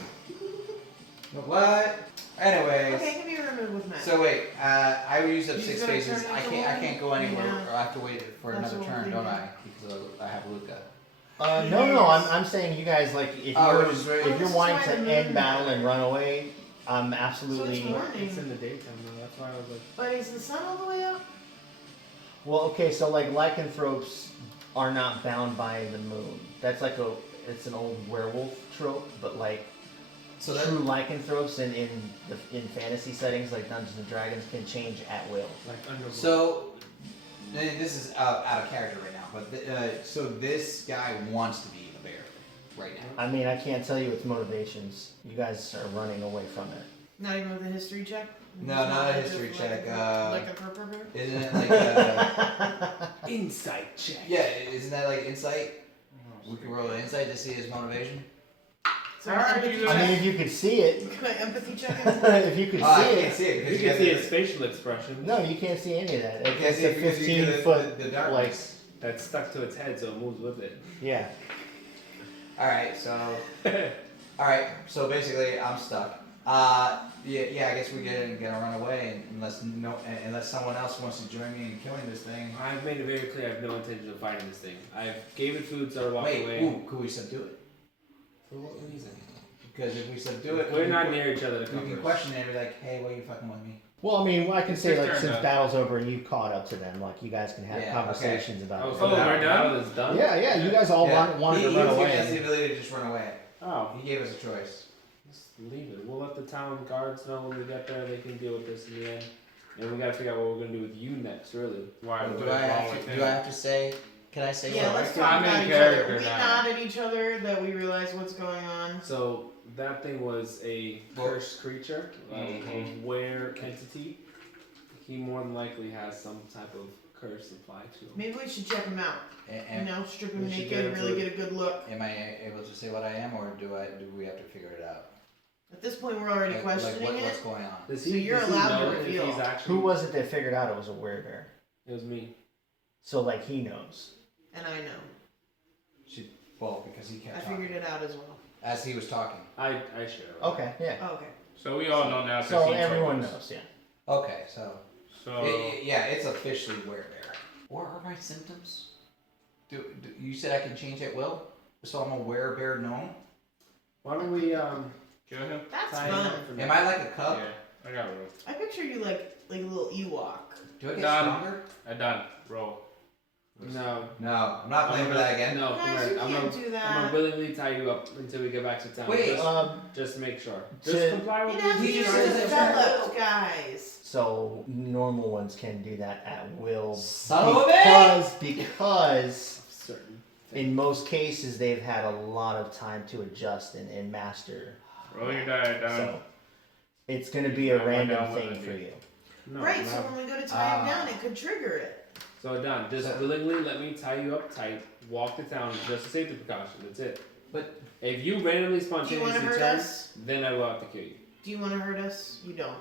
What? Anyways. Okay, it can be removed with magic. So wait, I used up He's 6 gonna spaces. turn I into can't go anywhere, Yeah. or I have to wait for That's another what turn, we're don't thinking. I? Because I have Luca. No, I'm saying you guys, like, if Oh, you're, which is right- if Oh, you're this is wanting why to the moon end battle matters. and run away, I'm So absolutely. it's morning. It's in the daytime though. That's why I was like. But is the sun all the way up? Well, okay, so like lycanthropes are not bound by the moon. That's like it's an old werewolf trope, but like So that true lycanthropes in fantasy settings like Dungeons and Dragons can change at will. Like underworld. so this is out of character right now, but so this guy wants to be a bear right now. I mean, I can't tell you its motivations. You guys are running away from it. Not even with a history check? No, not a history Just check, Like a purple bear? Isn't it like Insight check. yeah? Isn't that like insight? We can roll an insight to see his motivation. So Alright, empathy you I check? mean, if you could see it, Can I empathy check? if you could Oh, I see can't it. see it You because can have see the- his facial expression. No, you can't see any of that. You can't It's see a it because you get 15-foot, the like, darkness. That's stuck to its head, so it moves with it. yeah. All right, so basically I'm stuck. Yeah, I guess we gotta run away unless someone else wants to join me in killing this thing. I've made it very clear I have no intention of fighting this thing. I gave it food, so I walked Wait, away. ooh, could we subdue it? For what reason? Because if we subdue it, We're not near each other to we come can first. question it and be like, hey, why are you fucking with me? Well, I mean, I can It's say, your like, turn since now. battle's over and you caught up to them, like, you guys can have Yeah, conversations about Oh, it. so Oh, the we're done? battle is done? Yeah, you guys all wanted he to run was giving us the away. ability to just run away. Oh, He gave us a choice. just leave it. We'll let the town guards know when we get there. They can deal with this in the end. And we gotta figure out what we're gonna do with you next, really. Why? Do What's I wrong have with to, him? do I have to say? Can I say? Yeah, what? let's I'm talk in about each character other. We now. nod at each other that we realize what's going on. So that thing was a cursed creature, a Mhm. were entity. He more than likely has some type of curse applied to him. Maybe we should check him out. Am, Strip him we should naked, get really into get a good look. am I able to say what I am, or do we have to figure it out? At this point, we're already Like, questioning what's it. going on? Does So you're does he allowed to know if reveal. he's actually, Who was it that figured out it was a werebear? It was me. So, like, he knows. And I know. Well, because he kept I talking. figured it out as well. As he was talking. I share. Okay, yeah. Oh, okay. So we all know now. 'Cause So he everyone told us. knows, yeah. Okay, so. So Yeah, it's officially werebear. What are my symptoms? You said I can change at will? So I'm a werebear gnome? Why don't we kill him. That's tie him fun. up for Am now? I like a cub? Yeah, I got roll. I picture you like a little Ewok. Do I get Done. stronger? I done. Roll. No. No, I'm not playing for that again. No, come Guys, here. you I'm can't gonna, do I'm that. gonna willingly tie you up until we get back to town. Wait, just to make sure. to- Just comply with You know, me. He these just are says developed guys. So normal ones can do that at will. Son of a bitch! Because Certain. in most cases they've had a lot of time to adjust and master. Roll your die down. So it's going to be a I went random down with thing it. for you. No, Right, no. so when we go to tie him down, it could trigger it. So Don, just willingly let me tie you up tight, walk to town, just a safety precaution. That's it. But if you randomly Do you want to spontaneously hurt turn, us? then I will have to kill you. Do you want to hurt us? You don't.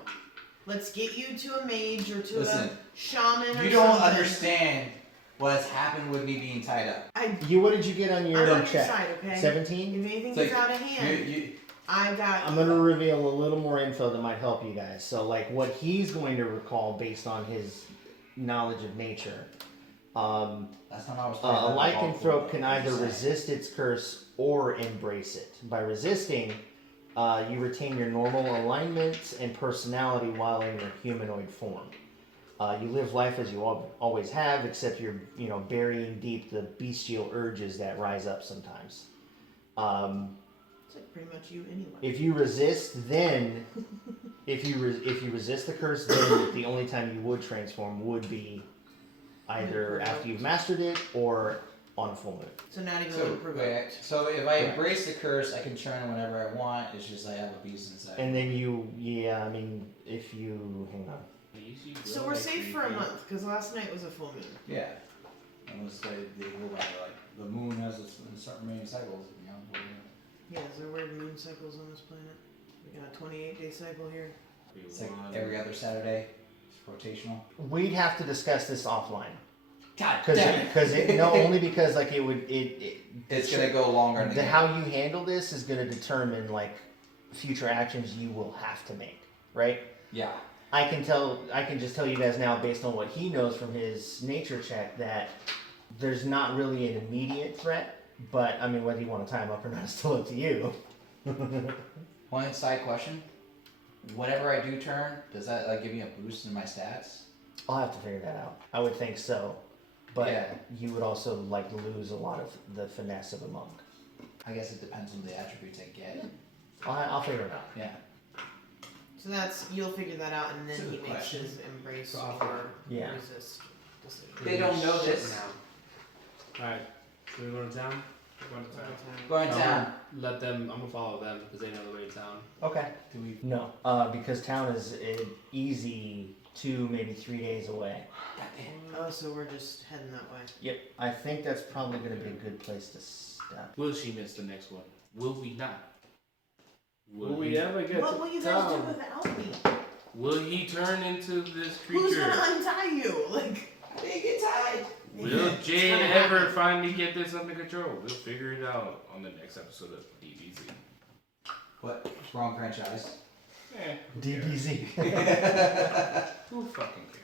Let's get you to a mage or to Listen, a shaman or you don't something. understand what has happened with me being tied up. What did you get on your I'm on your check? side, okay? 17? If anything It's gets like, out of hand, I got I'm you. going to reveal a little more info that might help you guys. So, like, what he's going to recall based on his knowledge of nature. That's not how I was A playing. lycanthrope can either resist its curse or embrace it. By resisting, you retain your normal alignments and personality while in your humanoid form. You live life as you always have, except you're, burying deep the bestial urges that rise up sometimes. It's like pretty much you anyway. If you resist, then if you resist the curse, then the only time you would transform would be either after you've mastered it or on a full moon. So not even So, when provoked. so if I Correct. embrace the curse, I can turn whenever I want. It's just I have a beast inside. And then if you hang on. So we're safe for a month because last night was a full moon. Yeah. Unless they go by like the moon has a certain many cycles, whatever. Yeah, is there weird moon cycles on this planet? We got a 28-day cycle here. It's like every other Saturday. It's rotational. We'd have to discuss this offline. God damn it. Only because like It's gonna go longer. Than how you handle this is gonna determine like future actions you will have to make, right? Yeah. I can just tell you guys now based on what he knows from his nature check that there's not really an immediate threat, but I mean whether you want to tie him up or not is still up to you. One side question. Whatever I do turn, does that like give me a boost in my stats? I'll have to figure that out. I would think so. But Yeah. you would also like lose a lot of the finesse of a monk. I guess it depends on the attributes I get. I'll figure it out. Yeah. So you'll figure that out, and then That's a he good makes question. his embrace Awesome. or Yeah. resist decision. They don't know this. Alright, so we're going to town? Going I'm down. gonna let them, I'm gonna follow them because they know the way to town. Okay. Do we? No, because town is an easy 2, maybe 3 days away. Oh, so we're just heading that way. Yep. I think that's probably going to be a good place to stop. Will she miss the next one? Will we not? Will we ever get What to will you guys town? do without me? Will he turn into this Who's creature? gonna untie you? Like, I didn't get tied. Will It's Jade gonna ever happen. finally get this under control? We'll figure it out on the next episode of DBZ. What? Wrong franchise. Eh, DBZ. who fucking cares?